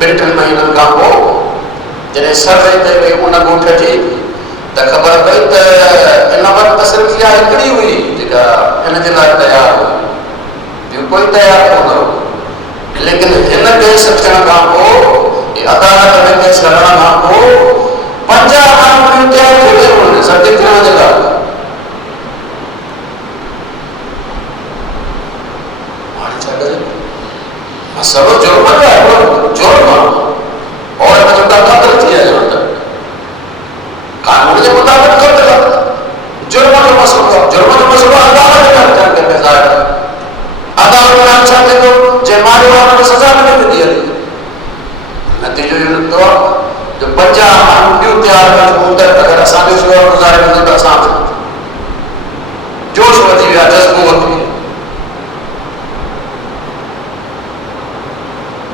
2-3 महीननि खां पोइ जॾहिं सर्वे कई वई उन ॻोठ जी त ख़बर पई त इन वक़्तु सिर्फ़ु इहा हिकिड़ी हुई जेका हिन जे लाइ तयारु हुई, ॿियो कोई तयारु कोन हो। लेकिन हिन केस थियण खां पोइ अदालत में केस लड़ण खां पोइ 50 माण्हू तयारु थी विया हुन सटी थियण जे लाइ। मसलो जुर्म जो है, जुर्म और का कत्ल किया जाता है कानून के मुताबिक कत्ल जुर्म जो मसलो अदालत में अंतर करके जाएगा, अदालत में अंतर के तो जे मारे वालों को सजा नहीं मिलती है। नतीजो ये तो जो 50 मानव तैयार कर होता है अगर असांजो शोर गुज़ारे वञे त असां जोश वधी विया, जज़्बो वधी वियो।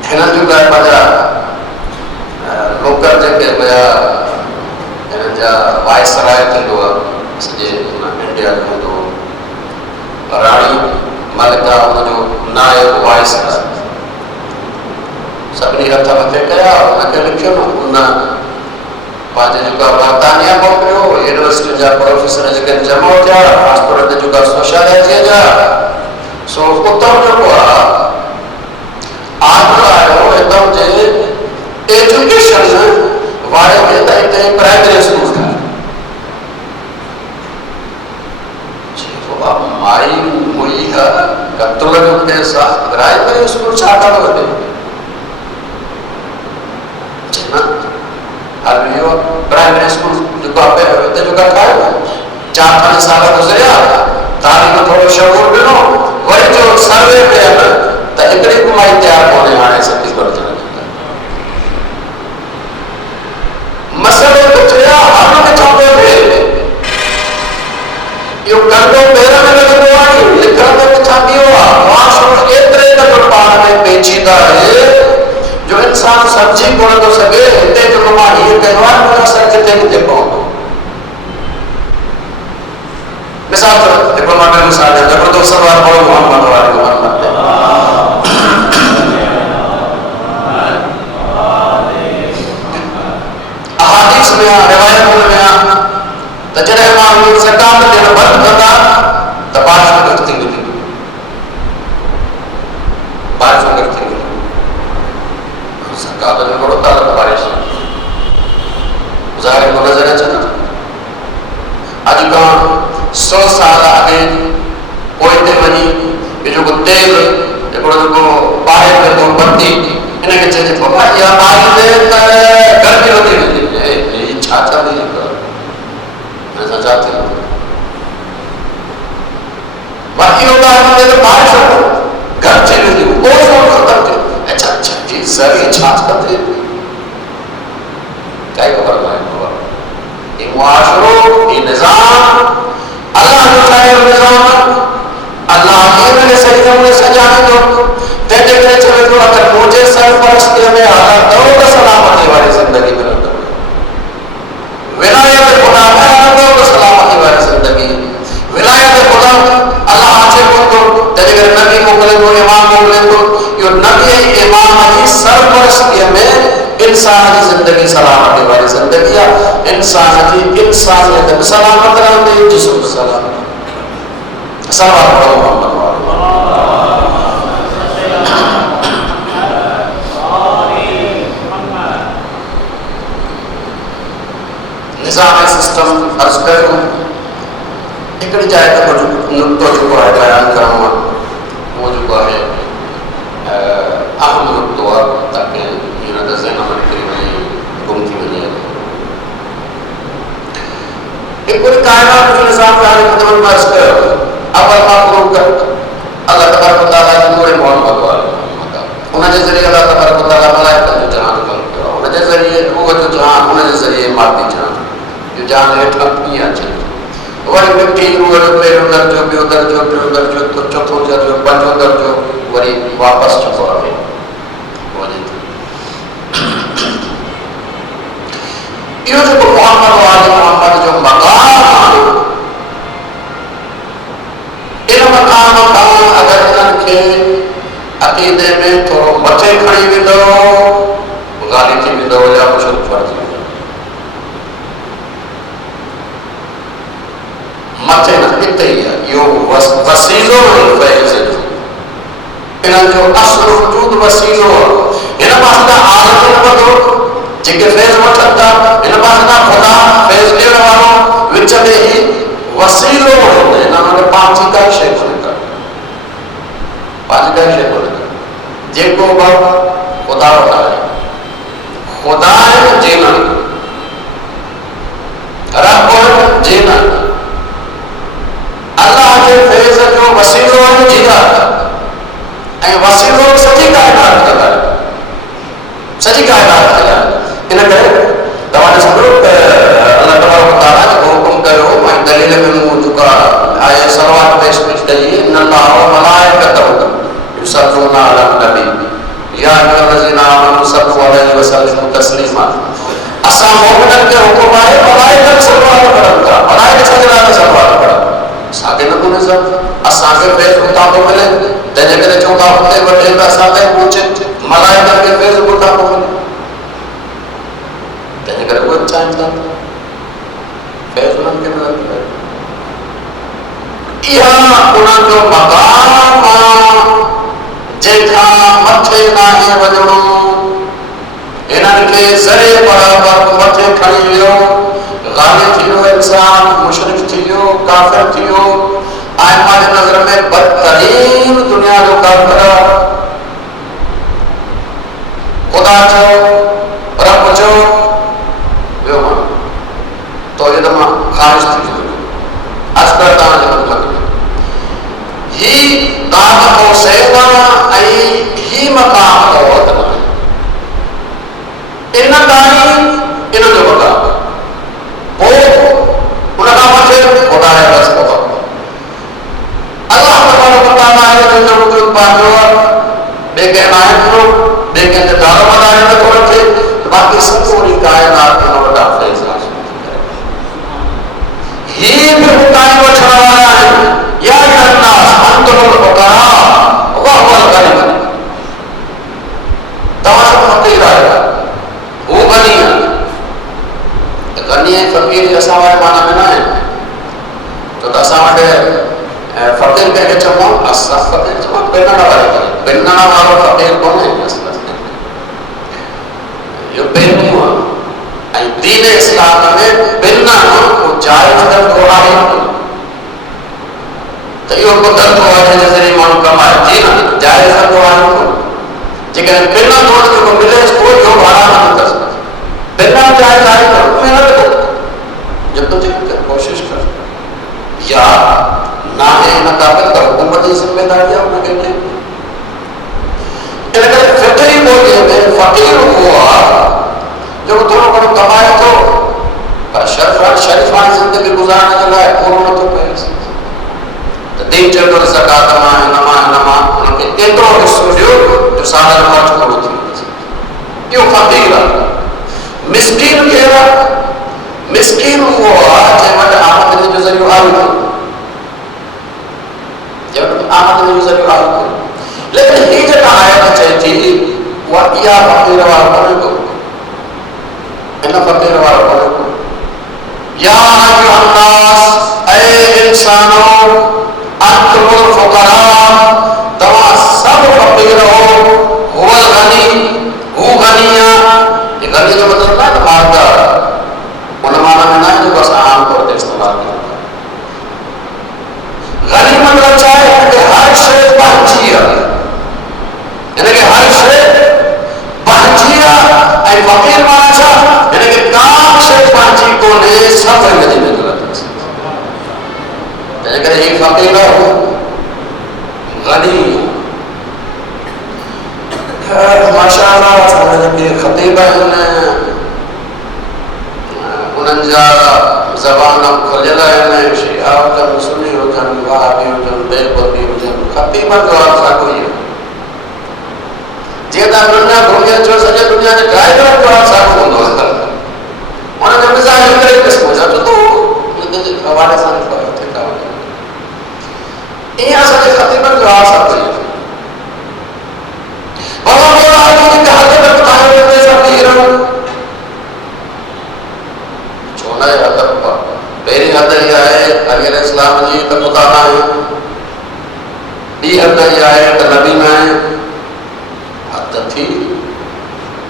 हिननि जो लाइ पंहिंजा लोकल जेके हुया हिननि जा वायसराय थींदो आहे सॼे इंडिया जो हूंदो हो, राणी मलिका हुनजो नायब वायसराय, सभिनी हथ मथे कया, हुनखे लिखियो न उन पंहिंजे जेका बरतानिया मोकिलियो, यूनिवर्सिटी जा प्रोफेसर जेके जमा थिया ख़ासि तौर ते जेका सोशियोलॉजीअ जा, सो उतां जेको आहे आर्डर आयो हितां जे एजुकेशन वारे में त हिते प्राइमरी स्कूल था, माई हुई है कत्ल जो केस आहे, प्राइमरी स्कूल छा था वठे हल इहो प्राइमरी स्कूल जेको आहे हिते जेका ठाहियो 4-5 साल गुज़रिया, तालीम थोरो शौक़ु ॾिनो, वरी जो सर्वे कयनि त हिकिड़ी कुमाई तयारु कोन्हे हाणे छत्तीसगढ़ जे मसइलो त चया हल किथां पियो थिए, इहो कंडो पेर में लॻंदो आहे, लिखण त किथां ॾियो आहे। मुआशरो एतिरे क़दुरु पाण में पेचीदा आहे जो इंसान सम्झी कोन थो सघे हिते जेको मां हीअं कयो आहे हुन असर किथे किथे पवंदो। मिसाल तौरु हिकिड़ो मां ॿियो मिसाल ॾियां, ज़बरदस्त सवाल पढ़ो मोहम्मद वारे मोहम्मद ते अहादीस में रिवायतुनि में त जॾहिं माण्हू ज़कात ॾियणु बंदि कंदा त बारिश घटि थींदी, बारिश घटि थींदी। तेल हिकिड़ो जेको ॿाहिरि में तो बत्ती इनखे चइजे बाबा इहा ॿारी त गर्मी वधी वेंदी छा चवंदी हिन सां छा थींदो बाक़ी इहो ॻाल्हि त ॿाहिरि छॾो घर अची वेंदी पोइ ख़तमु थियो अच्छा अच्छा जी ज़रिए छा कंदे काई ख़बर न आहे ये मुआशरो ये निज़ाम अल्लाह जो ठाहियो निज़ाम अल्लाह खे सही नमूने सजाने दो तंहिंजे करे चवे थो अगरि मुंहिंजे सरपरस्तीअ में हालत अथव त सलामती वारी ज़िंदगी मिलंदव विलायत ख़ुदा में हलंदव त सलामती वारी ज़िंदगी विलायत ख़ुदा अल्लाह अचे कोन थो तंहिंजे करे नबी मोकिले थो इमाम मोकिले थो इहो नबी ऐं इमाम जी सरपरस्तीअ में इंसान की जिंदगी सलामती वाली जिंदगी है इंसान की इंसानियत में सलामत रहंदी जिस्म सलामत सलावत पढ़ो मोहम्मद निज़ाम सिस्टम अर्ज करूं हिकिड़ी जाइ ते नुक़्तो जेको आहे बयान करणो आहे उहो जेको आहे अहम नुक़्तो आहे ताकी हींअर त ज़हन में निकिरी वञे गुम थी वञे हिकिड़ी काइनात जो निज़ाम हाणे ख़िदमत में अर्ज़ कयो अवल मां पूरो कर अल्लाह तबारक व तआला जो नूर मोहम्मद वारो उनजे ज़रिए अल्लाह तबारक व तआला मलाइकनि जो जहान ख़ल्क़ कयो उनजे ज़रिए रूह जो जहान उनजे ज़रिए मादी जहान जो जहान हेठि कीअं अचे वरी मिठी रूह जो पहिरियों दर्जो ॿियो दर्जो टियों दर्जो चौथो दर्जो पंजो दर्जो वरी वापसि जेको आहे वञे थो इहो जेको मोहम्मद जो मक़ाम आहे इन मक़ाम खां अगरि इन्हनि खे अक़ीदे में थोरो मथे खणी वेंदो ॻाल्हि थी वेंदो या कुझु फर्क़ थी वेंदो मथे न हिते ई आहे इहो वसीलो फैज़ जो इन्हनि जो असुलु वजूद वसीलो आहे हिन पासे खां आदत न वधो जेके फैज़ वठनि था हिन पासे खां ख़ुदा फैज़ ॾियण वारो विच में ई वसीलो हिन में पंहिंजी काई शइ कोन्हे का पंहिंजी काई शइ कोन्हे जेको बि ख़ुदा वटि आहे ख़ुदा जीवन रब जीवन अल्लाह के फैज़ जो वसीलो आहे जिहाद ऐं वसीलो सॼी काइनात जे लाइ सॼी काइनात जे लाइ इन करे तव्हां ॾिसंदो त अल्लाह तबारक व तआला जेको हुकुम कयो ऐं दलील में मूं जेका आहे सलवात पेश कई इन अल्लाह व मलाइकतहू युसल्लूना अला नबी या अय्युहल्लज़ीना आमनू सल्लू अलैहि वसल्लिमू तस्लीमा असां मोमिननि खे हुकुम आहे मलाइकत सलवात पढ़नि था मलाइकत छा जे लाइ सलवात पढ़नि असांखे न कोन्हे सभु असांखे फैज़ हुतां थो मिले तंहिंजे करे चऊं था हुते वठे त असां ताईं पहुचे मलाइकनि खे फैज़ हुतां थो मिले तंहिंजे करे उहे चाहिनि था फैज़ उन्हनि खे मिलंदो इहा उन्हनि जो मक़ाम आहे जंहिंखां मथे नाहे वञिणो हिननि खे ज़रे बराबरि मथे खणी वियो ग़ालिब थी वियो इंसान मुशरिक थी वियो काफ़िर थी वियो आइमा जे नज़र में बदतरीन दुनिया जो काफ़िर ख़ुदा चओ रब चओ ॿियो माण्हू तौहीद मां ख़ारिज थी वियो अस्कर तव्हांजे ख़िदमत में ही क़ाम हुसैन ऐं ही मक़ाम औरत आहे इन ताईं इन जो मक़ाम पोइ उनखां मथे ख़ुदा जे रस्तो अल्लाह तबारक व तआला जो वजूद पंहिंजो ॿिए कंहिं न आहे ॾिनो ॿिए कंहिंजे दारो मदार नथो रखे बाक़ी सॼी काइनात में वॾा फैज़ हासिल ही बि हुतां वठण वारा आहिनि या अय्युहन्नास अंतुमुल फुक़रा व हुवल गनी तव्हां सभु फ़क़ीर आहियो हू गनी आहे गनी ऐं फ़क़ीर असां वारे माना में न आहिनि छो त असां वटि फ़क़ीर कंहिंखे चऊं असां फ़क़ीर चऊं ॿिनण वारो फ़क़ीर कोन्हे इहो ॿिन्हूं आहे ऐं दीन इस्लाम में ॿिनण को जाइज़ दर्जो आहे त इहो को दर्जो आहे जंहिंजे ज़रिए माण्हू कमाए लेकिन बिना दोस्त को मिले इसको जो भाड़ा नहीं कर सकता, बिना चाहे जारी करो, मेहनत करो, जब तुझे कोशिश कर या ना है ना काबिल का हुकूमत की जिम्मेदारी अपने कहते फितरी बोलिए में फकीर हुआ जो थोड़ा बड़ा कमाए तो शरीफानी जिंदगी गुजारने के लिए पूर्ण तो पैसे तो दिन चल ज़कात नमा उनके एतिरो हिस्सो दियो जो साल ख़र्च करो थी यो फकीर मिस्कीन केड़ा मिस्कीन हुआ जंहिं वटि आमदनी जो ज़रियो आहे आमदनी जो ज़रियो आहे लेकिन ही जेका आयत चए थी उहा इहा फकीर वारो कोन्हे को इन फकीर वारो कोन्हे को या अय्युहन्नास ऐ इंसानो अंतुमुल फुकरा तव्हां सब फकीर हो हुवल गनी हू गनिया ये गनी जो मतलब ना मालदार उन माना में ना जो बस आम तौर पे इस्तेमाल करता गनी मतलब चाहे कि हर शय पहुंची है यानी कि हर शय पहुंची है ऐ फकीर माना छा यानी कि काम शय पहुंची कोने सब हिन जी में अगर ये फकीर हो गनी माशाअल्लाह समझ के खतीब उन्हनि जा ज़बान खुलियल आहिनि शिया हुजनि सुन्नी हुजनि वहाबी हुजनि देवबंदी हुजनि खतीब जो साॻियो ई जीअं तव्हां दुनिया घुमी अचो सॼे दुनिया जे ड्राइवर जो साॻियो हूंदो आहे उन जो मिज़ाज हिकिड़े क़िस्म जा छो त हवाले सां थिका ईअं असांजे खतीबनि जो साॻियो ई पहली हद यह है अली अलैहिस्सलाम जी त मुताबा है ॿी हद यह है त नबी में हद थी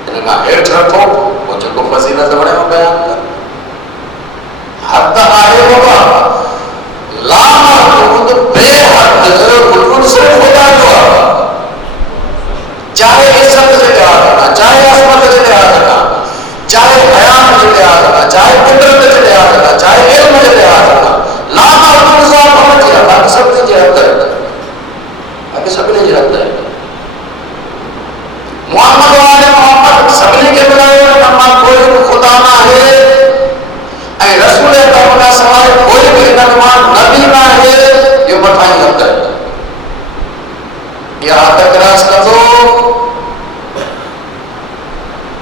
इन खां हेठि रखो पोइ जेको फज़ीलत वणे में बयान कर हद आहे बाबा ला महदूद बेहद बिल्कुल सिर्फ खुदा जो आहे चाहे इज्जत जे लिहाज़ खां चाहे असमत जे लिहाज़ खां चाहे बयान जे लिहाज़ खां चाहे कुदरत जे लिहाज़ खां चाहे इल्म जे लिहाज़ खां ला महदूद सां पहुची आहे बाक़ी सभिनी जी हद आहे बाक़ी सभिनी जी हद आहे मोहम्मद वाले मोहम्मद सभिनी खे ॿुधायो त मां कोई बि ख़ुदा न आहे ऐं रसूल तव्हां सवाइ कोई बि हिन मां नबी न आहे इहो मथां ई हद आहे इहा हद क्रॉस कंदो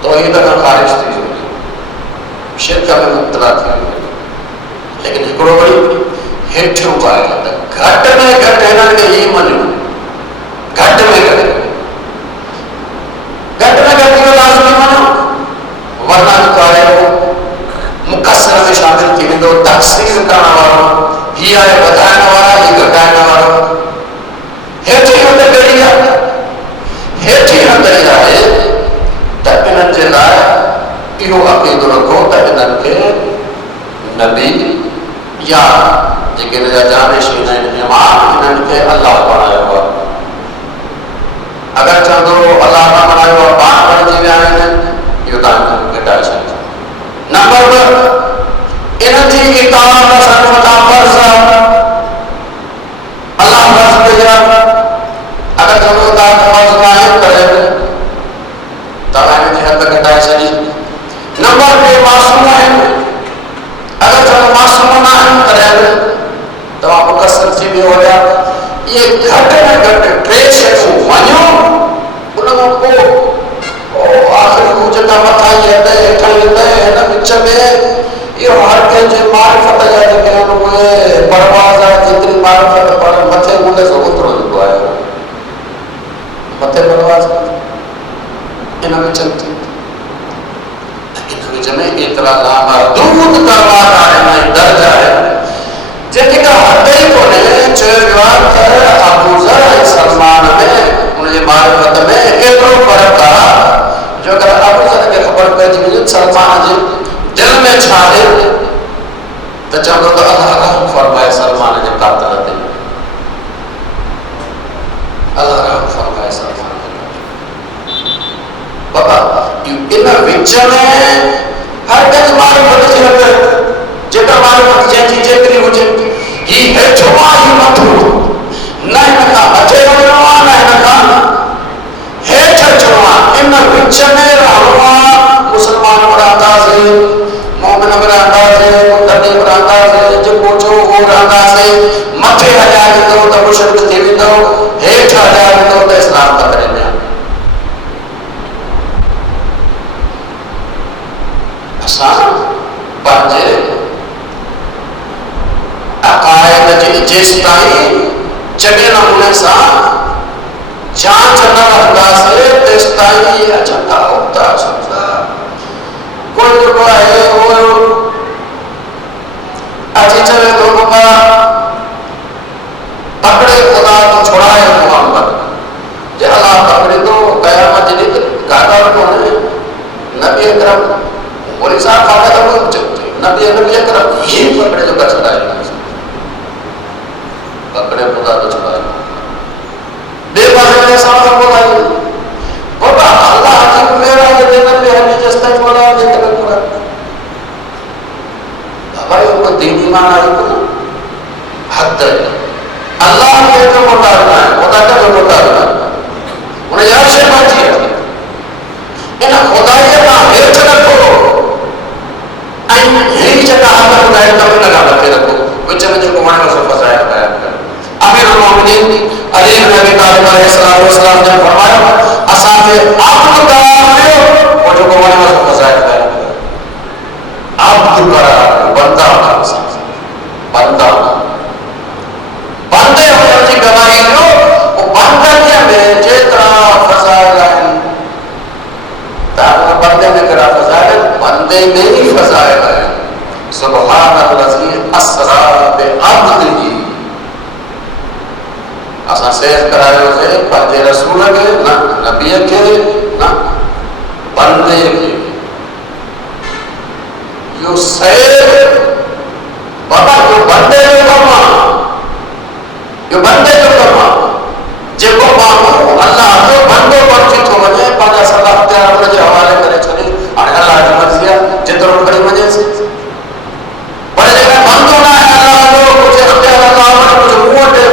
तौहीद खां ख़ारिज थी वेंदो शिरक में मुब्तला थी वेंदो लेकिन हिकिड़ो वरी हेठियों आहे त घटि में घटि हिननि खे ई मञियो घटि में घटि इहो लाज़मी मञो वरना जो मुक़सर में शामिल थी वेंदो तक़सीर करण वारो हीअ आहे वधाइण वारा हीअ घटाइण वारो हेठि हद कहिड़ी आहे हेठि हद इहा आहे त इन्हनि जे लाइ इहो अक़ीदो रखो त इन्हनि खे नबी या जेके हिन जा जानशीन आहिनि इमाम इन्हनि खे अल्लाह बणायो आहे अगरि चवंदो अल्लाह न बणायो आहे पाण बणिजी विया आहिनि इहो तव्हां घटाए छॾियो नंबर 2 इन्हनि जी इताअत असांजे मथां फ़र्ज़ आहे अल्लाह फ़र्ज़ कई आहे अगरि चवंदो इताअत फ़र्ज़ न आहे करे तव्हां हिन जी हद घटाए छॾी नंबर 2 मासूम आहिनि अगरि चवंदो मासूम न आहिनि करे तव्हां मुक़सर थी वियो हुया इहे घटि में घटि 3 शयूं वञो उन खां पोइ आख़िरी हू जेका मथां ई हद हेठां ई हद हिन विच में इहो हर कंहिंजे मारिफत जा जेके आहिनि उहे परवाज़ आहे जेतिरी मारिफत पर मथे हूंदे सो ओतिरो ईंदो आहे मथे परवाज़ इन विच में एतिरा लामहदूद करवात आहिनि ऐं दर्ज आहिनि जेके का हद ई कोन्हे चयो वियो आहे त अबू ज़र ऐं सलमान में उनजे मारिफत में एतिरो फ़र्क़ु आहे जो अगरि अबू ज़र खे ख़बर पइजी वञे सलमान जे दिल में छा आहे त चवंदो त अल्लाह रहम फरमाए सलमान जे क़ातिल ते अल्लाह रहम फरमाए सलमान विच में हर कंहिंजी मारिफत जी हद जेका मारिफत जंहिंजी जेतिरी हुजे ही हेठो आहे ही मथो न हिन खां मथे वञिणो आहे न हिन खां हेठि अचिणो आहे इन विच में रहणो आहे मुस्लमान बि रहंदासीं मोमिन बि रहंदासीं मुतक़ी बि रहंदासीं जेको चओ उहो रहंदासीं मथे हलिया वेंदो त मुशरिक थी वेंदो हेठि हलिया वेंदो त इस्लाम पकड़े में असां पंहिंजे अक़ाइद जी जेसिताईं चङे नमूने सां जांच न रखंदासीं तेसिताईं इहे अचंदा उगता अचंदा कोई जेको आहे उहो अची चवे थो बाबा पकड़े ख़ुदा तो छुड़ाए मोहम्मद जे अलाह पकड़ींदो क़यामत जी ॾींहुं ॻाल्हि कोन्हे नबी अकरम वरी साहब फाक़त नबी अकरम ये पकड़े जो कर छुड़ाए पकड़े खुदा तो छुड़ाए बेबाज़ में सामने बोलाई बाबा अल्लाह की मेरा ये दिन में हमें जस्ता छोड़ा लेकर पूरा बाबा ये कोई दीन ईमान आई को हद अल्लाह के तो मुताबिक है खुदा का तो मुताबिक है उन्हें यार से बाजी है इन खुदाई का हेठ रखो आई यही जगह आप खुदाई का भी लगा रखे रखो विच में जो कुमार से फसाया है अमीरुल मोमिनीन अली इब्न अबी तालिब अलैहिस्सलाम ने फरमाया असा के अब्द करार वो जो कुमार से फसाया है अब्द करार बंदा बंदा बंदे होने की गवाही लो वो बंदे में जेतरा फसाया है ताकि बंदे में करा फसाया बंदे में ही फसाया है सुब्हानल्लाज़ी अस्रा बिअब्दिही असां शेयर करायोसीं पंहिंजे रसूल खे न नबीअ खे न बंदे खे इहो शेयर बाबा इहो बंदे जो कमु आहे इहो बंदे जो कमु आहे जेको माण्हू अलाह जो बंदो बणिजी थो वञे पंहिंजा सभु अख़्तियार हुन जे हवाले करे छॾे हाणे अलाह जी मर्ज़ी आहे जेतिरो खणी वञेसि पर जेका बंदो न आहे अलाह जो कुझु अख़्तियार अलाह वटि कुझु मूं वटि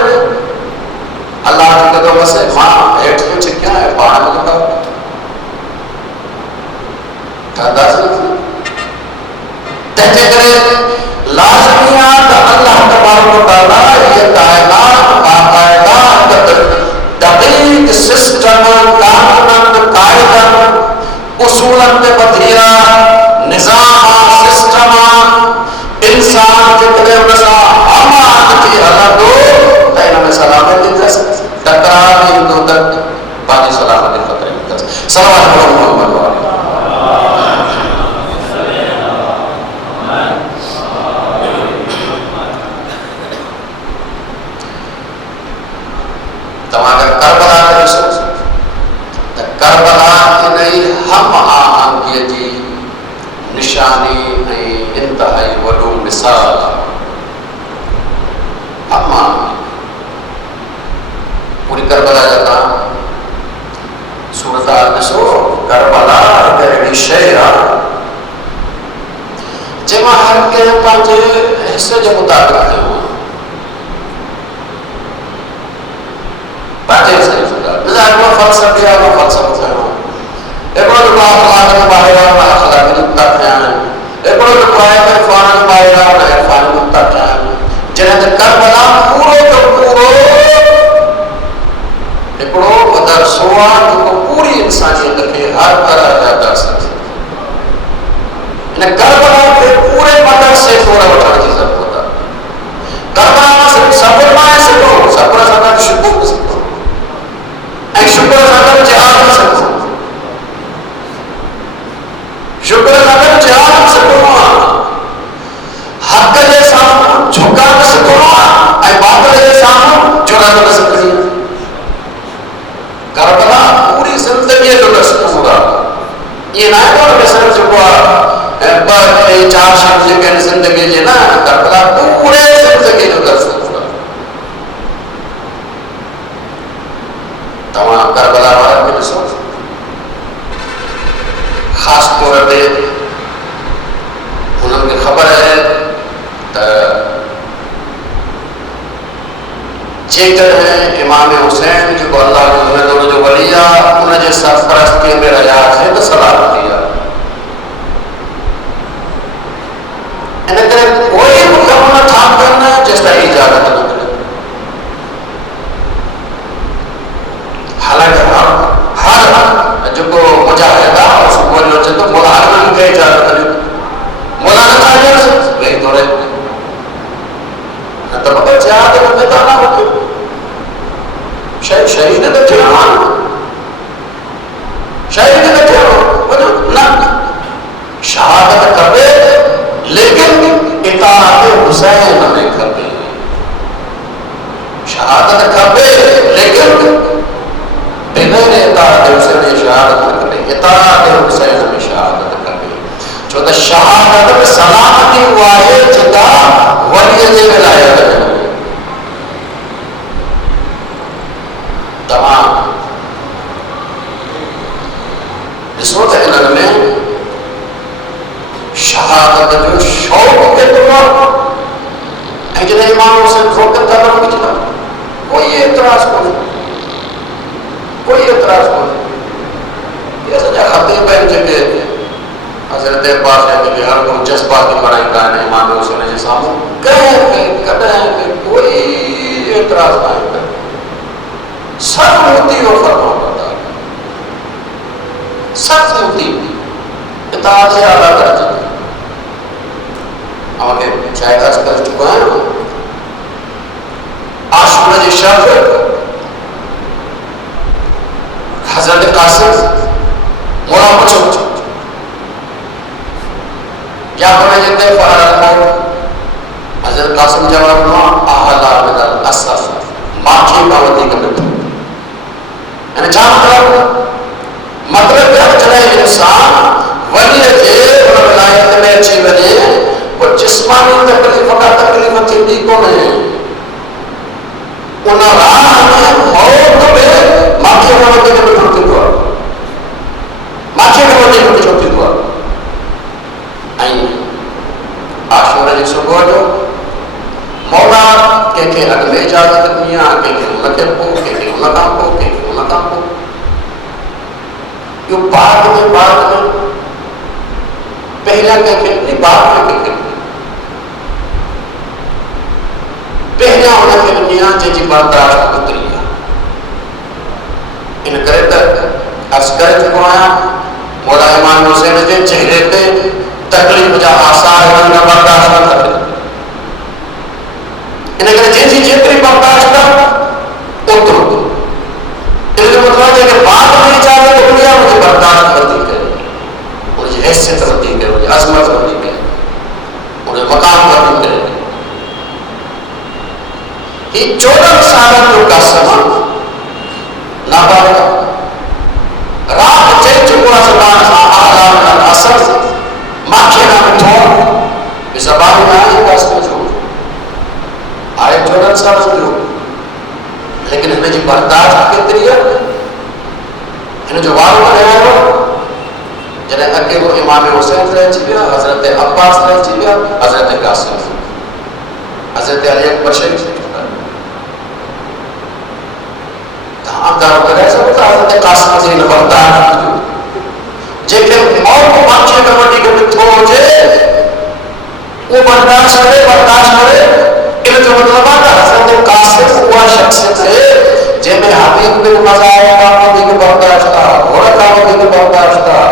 अल्लाह के कदम से मां हेठ में चिकिया है पाण में लगा ठंडा से तंहिंजे करे लाज़मी आहे त अल्लाह तबारक व तआला ये कायनात बाकायदा दक़ीक़ सिस्टम कानूनन कायदन उसूलन ते बधिया निज़ाम सिस्टम इंसान जे कदे उन सां अमान थी हलंदो त इन में सलामती अथसि तकरार में ईंदो त पंहिंजी सलामती ख़तरे में अथसि सलाम मोहम्मद तव्हां अगरि करबला खे ॾिसो त करबला इन ई हम आहंगीअ जी निशानी ऐं इंतिहाई वॾो मिसाल हम पूरी करबला जा सूरत ॾिसो करबला हिकु अहिड़ी शइ आहे जंहिंमां हर कंहिं पंहिंजे हिसे जे मुताबिक़ कयो पंहिंजे हिसे जे मुताबिक़ हिकिड़ो फ़लसफ़ी आहे उहो फ़लसफ़ो कयो हिकिड़ो जेको अख़लाक़ में ॿाहिरि आहे उन अख़लाक़ी नुक़्ता थिया आहिनि हिकिड़ो जेको आहे इरफ़ान में ॿाहिरि आहे उन इरफ़ानी नुक़्ता थिया आहिनि जॾहिं त करबला पूरो जो पूरो हिकिड़ो मदरसो आहे जेको पूरी इंसानियत खे हर तरह जा दर्स इन करबला खे पूरे मदरसे तौर वठण जी ज़रूरत आहे करबला मां सिर्फ़ु सब्र मां सिखो सब्र सां गॾु शुक्र सिखो ऐं शुक्र सां गॾु जिहाद सिखो शुक्र सां गॾु जिहाद सिखणो आहे हक़ जे साम्हूं झुकान सिखणो आहे ऐं बातिल जे साम्हूं जुरत सिखणी आहे करबला पूरी ज़िंदगी जो दस्तूर आहे ये ना है कि सिर्फ जेको आहे ॿ टे चार शब्द जेके आहिनि ज़िंदगी जे न करबला पूरे ज़िंदगी जो दस्तूर आहे तव्हां करबला वारनि खे ॾिसो ख़ासि तौर वधे उन्हनि खे ख़बर आहे त जेकॾहिं इमाम हुसैन जेको अल्लाह जो नज़र जो वली आहे उनजे सरपरस्तीअ में रहियासीं त सलामती आहे। इन करे कोई बि कमु नथा कनि जेसिताईं इजाज़त न मिले। हालांकि हर जेको मुजाहिद आहे सुबुह जो अचे थो मोला मूंखे इजाज़त ॾियो, मोला नथा ॾियनि वेही थो रहे, न त बाबा जिहाद में मैदान वठो, शहीद त थियणो आहे, शहीद त थियणो वञो न, शहादत खपे लेकिन इताअत हुसैन में खपे, शहादत खपे लेकिन बग़ैर इताअत हुसैन जी शहादत न खपे, इताअत हुसैन में शहादत खपे। छो त शहादत में सलामती उहा आहे जेका वलीअ जे विलायत में तमाम ॾिसो त इन्हनि में शहादत जो शौक़ केतिरो आहे। ऐं जॾहिं इमाम हुसैन रोकनि था न विझंदा कोई एतिराज़ कोन्हे, कोई एतिराज़ कोन्हे। इहे सॼा खतीब आहिनि जेके हज़रत अब्बास जेके हर को जज़्बाती पढ़ाईंदा आहिनि इमाम हुसैन जे साम्हूं, कंहिं खे कॾहिं बि कोई एतिराज़ न आहे। सब मुफ्ती और फरमा बरदार, सब मुफ्ती इताअत से आला दर्जे आगे शायद अर्ज कर चुका है। आशूरा जी शब हजरत कासिम मोला पूछो क्या पढ़े जेते फहर हजरत कासिम जवाब नो अहला मिनल असफ माखी बावती कने यानी छा मतलब जॾहिं इंसान वली जे उन विलायत में अची वञे वो जिस्मानी तकलीफ़ का तकलीफ़ थींदी कोन्हे, उन राह में मौत में माखे खां वधीक मिठो थींदो आहे, माखे खां वधीक मिठो थींदो आहे। ऐं आशूरा जी सुबुह जो मौला कंहिंखे अॻ में इजाज़त ॾिनी आहे, कंहिंखे उनखे पोइ, कंहिंखे उन खां पोइ, कंहिंखे उन खां पोइ। इहो बाद में पहिरियां कंहिंखे ॾिनी, बाद में कंहिंखे ॾिनी, पहिरियां उनखे ॾिनी आहे जंहिंजी बर्दाश्त उतरी आहे। इन करे त अर्ज़ करे चुको आहियां मौला इमाम हुसैन जे चेहरे ते तकलीफ़ जा आसार हिननि खां बर्दाश्त न करे। इन करे जंहिंजी जेतिरी बर्दाश्त आहे ओतिरो, इन जो मतिलबु आहे कि बाद में इजाज़त मिली आहे उनजी बर्दाश्त वधीक आहे, उनजी हैसियत वधीक आहे, उनजी अज़मत वधीक आहे, उनजो मक़ाम वधीक आहे। ही 14 सालनि जो कासिम नाबालिग रात चई चुको आहे ज़बान सां आला मिनल असफ माखे खां मिठो, ही ज़बान में आहे कासिम जो आहे 14 सालनि जो, लेकिन हिन जी बर्दाश्त केतिरी आहे, हिन जो वारो आयो जॾहिं अकेलो इमाम हुसैन रहिजी विया, हज़रत अब्बास रहिजी विया, हज़रत कासिम, हज़रत अली अकबर शरीफ़ हज़रत कासिम जी हिन बर्दाश्त जो जेके मौत माखे खां वधीक मिठो हुजे उहो बर्दाश्त करे। इन जो मतिलबु आहे त हज़रत कासिम उहा शख़्सियत आहे जंहिंमें हबीब बिन मज़ार खां वधीक बर्दाश्त आहे, घोड़ खां वधीक बर्दाश्त आहे,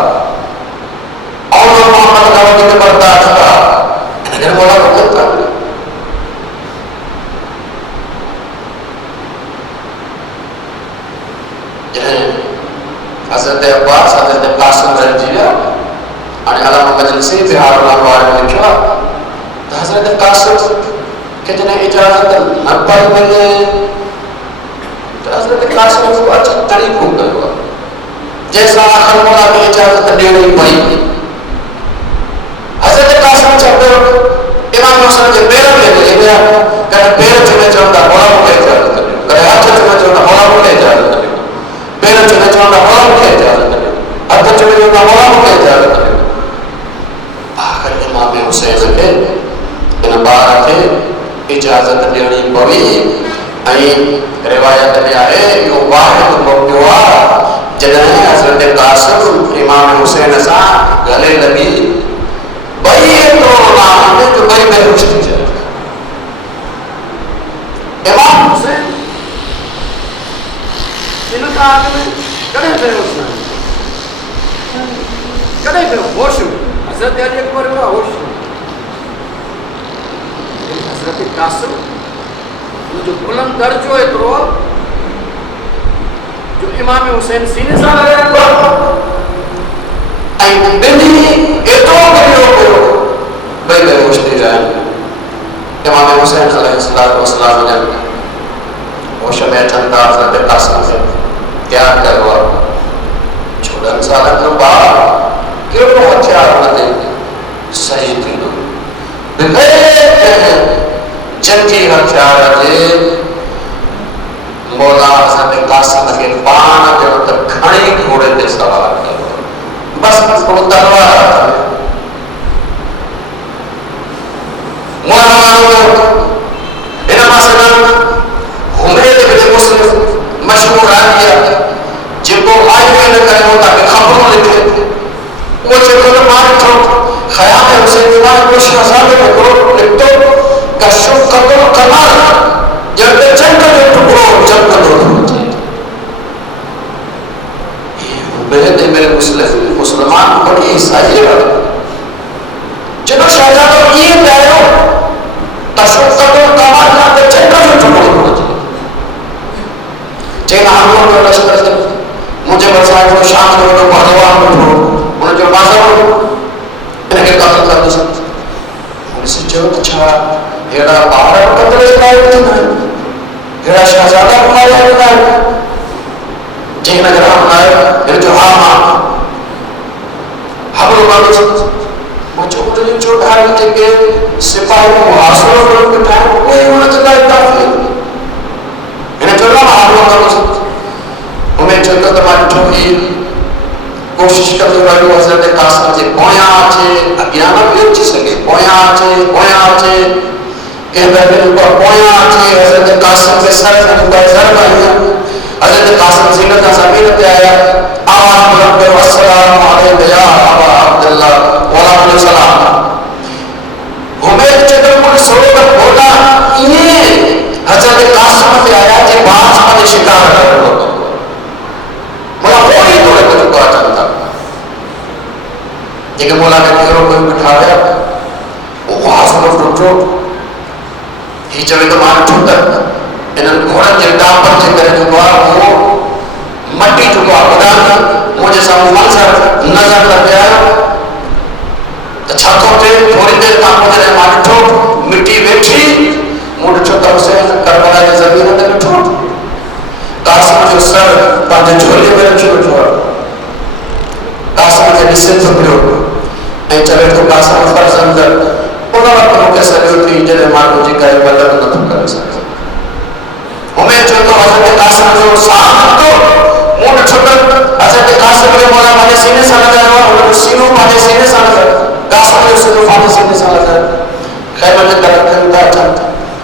और मोहम्मद खां वधीक बर्दाश्त आहे। इन करे मौला रोकनि था। जॾहिं हज़रत अब्बास हज़रत कासिम रहिजी विया, हाणे अलामा मजलिसी बिहार वारे में लिखियो आहे त हज़रत कासिम खे जॾहिं इजाज़त न पई मिले त हज़रत कासिम जो अचो तरीक़ो कयो आहे जंहिंसां आख़िर मौला खे इजाज़त ॾियणी पई। हज़रत कासिम चयो इमाम हुसैन जे पेरनि में वञी विया, कॾहिं पेर चुमे चवंदा मौला मूंखे इजाज़त ॾियो, कॾहिं हथ चुमे चवंदा मौला मूंखे इजाज़त ॾियो, पेर चुमे चवंदा मौला मूंखे इजाज़त ॾियो, हथ चुमे चवंदा मौला मूंखे इजाज़त ॾियो। रिवायत में आहे यो वाहिद मौक़िओ आहे जॾहिं हज़रत क़ासिम इमाम हुसैन सां गले लॻी ॿई एतिरो रोनां जो ॿई बेहोश थी विया। इमाम हुसैन इन खां अॻु में कॾहिं बेहोश न कॾहिं बि होश हज़रत अली अकबर में होश हज़रत क़ासिम जो बुलंद दर्जो एतिरो जो इमाम हुसैन सीने सां लॻाइबो ऐं ॿिन्ही एतिरो ॻरियो पियो ॿई बेहोश थी विया आहिनि। इमाम हुसैन अलैहिस्सलातु वस्सलाम जन होश में अचनि था हज़रत क़ासिम खे तयारु कयो आहे 14 सालनि जो ॿारु कहिड़ो हथियार हुनते सही थींदो बग़ैर जंगी हथियार जे मौला हज़रत क़ासिम खे पाण जो त खणी घोड़े ते सवार कयो बस थोरो तलवार इन मां सॼो हुमैद बिन मुस्लिम मशहूर रावी आहे जेको आयो न करे तव्हांखे ख़बरूं लिखे वो चेको तो मार थो ख़याल है हुसैन मां को शहजादे में को लिखतो कशफ कदर कमाल जब जंग जो टुकड़ो जंग जो मेरे मुसलमान बड़ी ईसाई है जब शहजादो ये लायो कशफ कदर कमाल ना जंग जो टुकड़ो जेना हम लोग लश्कर से मुझे बरसात को शाम को भगवान को उन जो बाज़ार इनके कत्ल कर दो पुलिस जो अच्छा हेड़ा बाहर कत्ल लाए थे हेड़ा शहजादा को मारा गया जी नगर हम आए ये जो हां हम लोग वो जो ढाल के सिपाही को हासिल कर बिठाए कोई उन जगह काफी इन जो हम लोग उमें जो तो तुम्हारी ठोकी कोशिश करते रहो हज़रत क़ासिम जे पोयां अचे अॻियां न बि अची सघे पोयां अचे कंहिं दफ़े को पोयां अचे हज़रत क़ासिम के सर में को ज़रब आई हज़रत क़ासिम ज़ीनत ज़मीन पे आया आवाज़ बुलंद करो अस्सलामु अलैकुम या अबा अब्दुल्लाह वालेकुम सलाम उमेद जब कोई सोच बोला ये हज़रत क़ासिम पे आया जे बात पर शिकार करो बोला कोई तोड़े को चुका चलता जेके मौला के घेरो कोई बिठा गया वो हासिल उठो ही चवे तो मार छूट इन घोड़न के टापर जे करे जो वो मट्टी चुका खुदा मुझे सामने मंजर नजर लग गया तो छतो ते थोड़ी देर का मुझे मार छो मिट्टी बैठी मुझे छतो से करबला की जमीन पे बैठो क़ासिम जो सर पंहिंजे झोले में रखी वेठो आहे क़ासिम खे ॾिसे थो पियो ऐं चवे थो क़ासिम फर्ज़ंद उन वक़्तु मूंखे सॼो थी जॾहिं मां तुंहिंजी काई मदद नथो करे सघां उमेद चयो तो हज़रत क़ासिम जो साह तो मूं ॾिठो त हज़रत क़ासिम खे मौला पंहिंजे सीने सां लॻायो आहे हुन जो सीनो पंहिंजे सीने सां लॻायो क़ासिम जो सीनो पंहिंजे सीने सां लॻायो ख़ैर जे तरफ़ था अचनि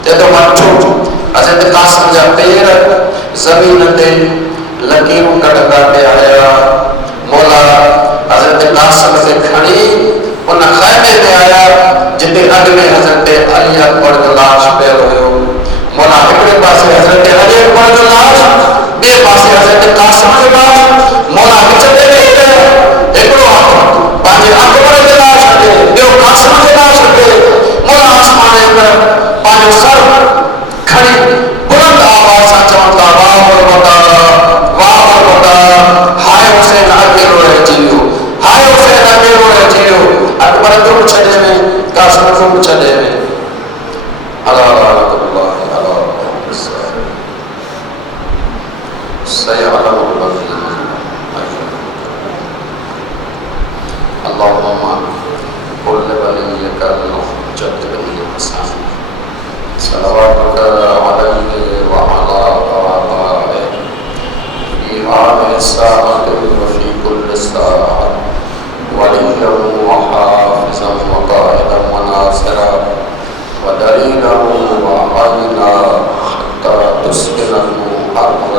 चए थो मां ॾिठो हज़रत क़ासिम जा पेर ज़मीन ते लकीरूं कढंदा पिया आया मौला हज़रत क़ासिम खे खणी उन ख़ैमे में आया जिते अॻु में हज़रत अली अकबर जो लाश पियल हुयो मौला हिकिड़े पासे हज़रत अली अकबर जो लाश ॿिए पासे हज़रत क़ासिम जो लाश मौला विच में वेही रहियो हिकिड़ो हथु पंहिंजे अकबर जे लाश ते ॿियो क़ासिम जे लाश ते मौला आसमान जे अंदरि पंहिंजो सर खणी बुलंद आवाज़ सां चवनि था वाह हाय हुसैन अकेलो रहिजी वियो हाय हुसैन अकेलो रहिजी वियो अकबर जो छॾे में क़ासिम जो छॾे में अला अल्लाह अला सयअलम अल्लाहुम्मा कुल वलियका al-Hujjat bin Hasan सलावतुका अलैहि व अला आबाइहि फी हादिहि साअति व फी कुल्लि साअत वलिय्यन व हाफ़िज़न व क़ाइदन व नासिरन व दलीलन व आइना हत्ता तुस्किनहु और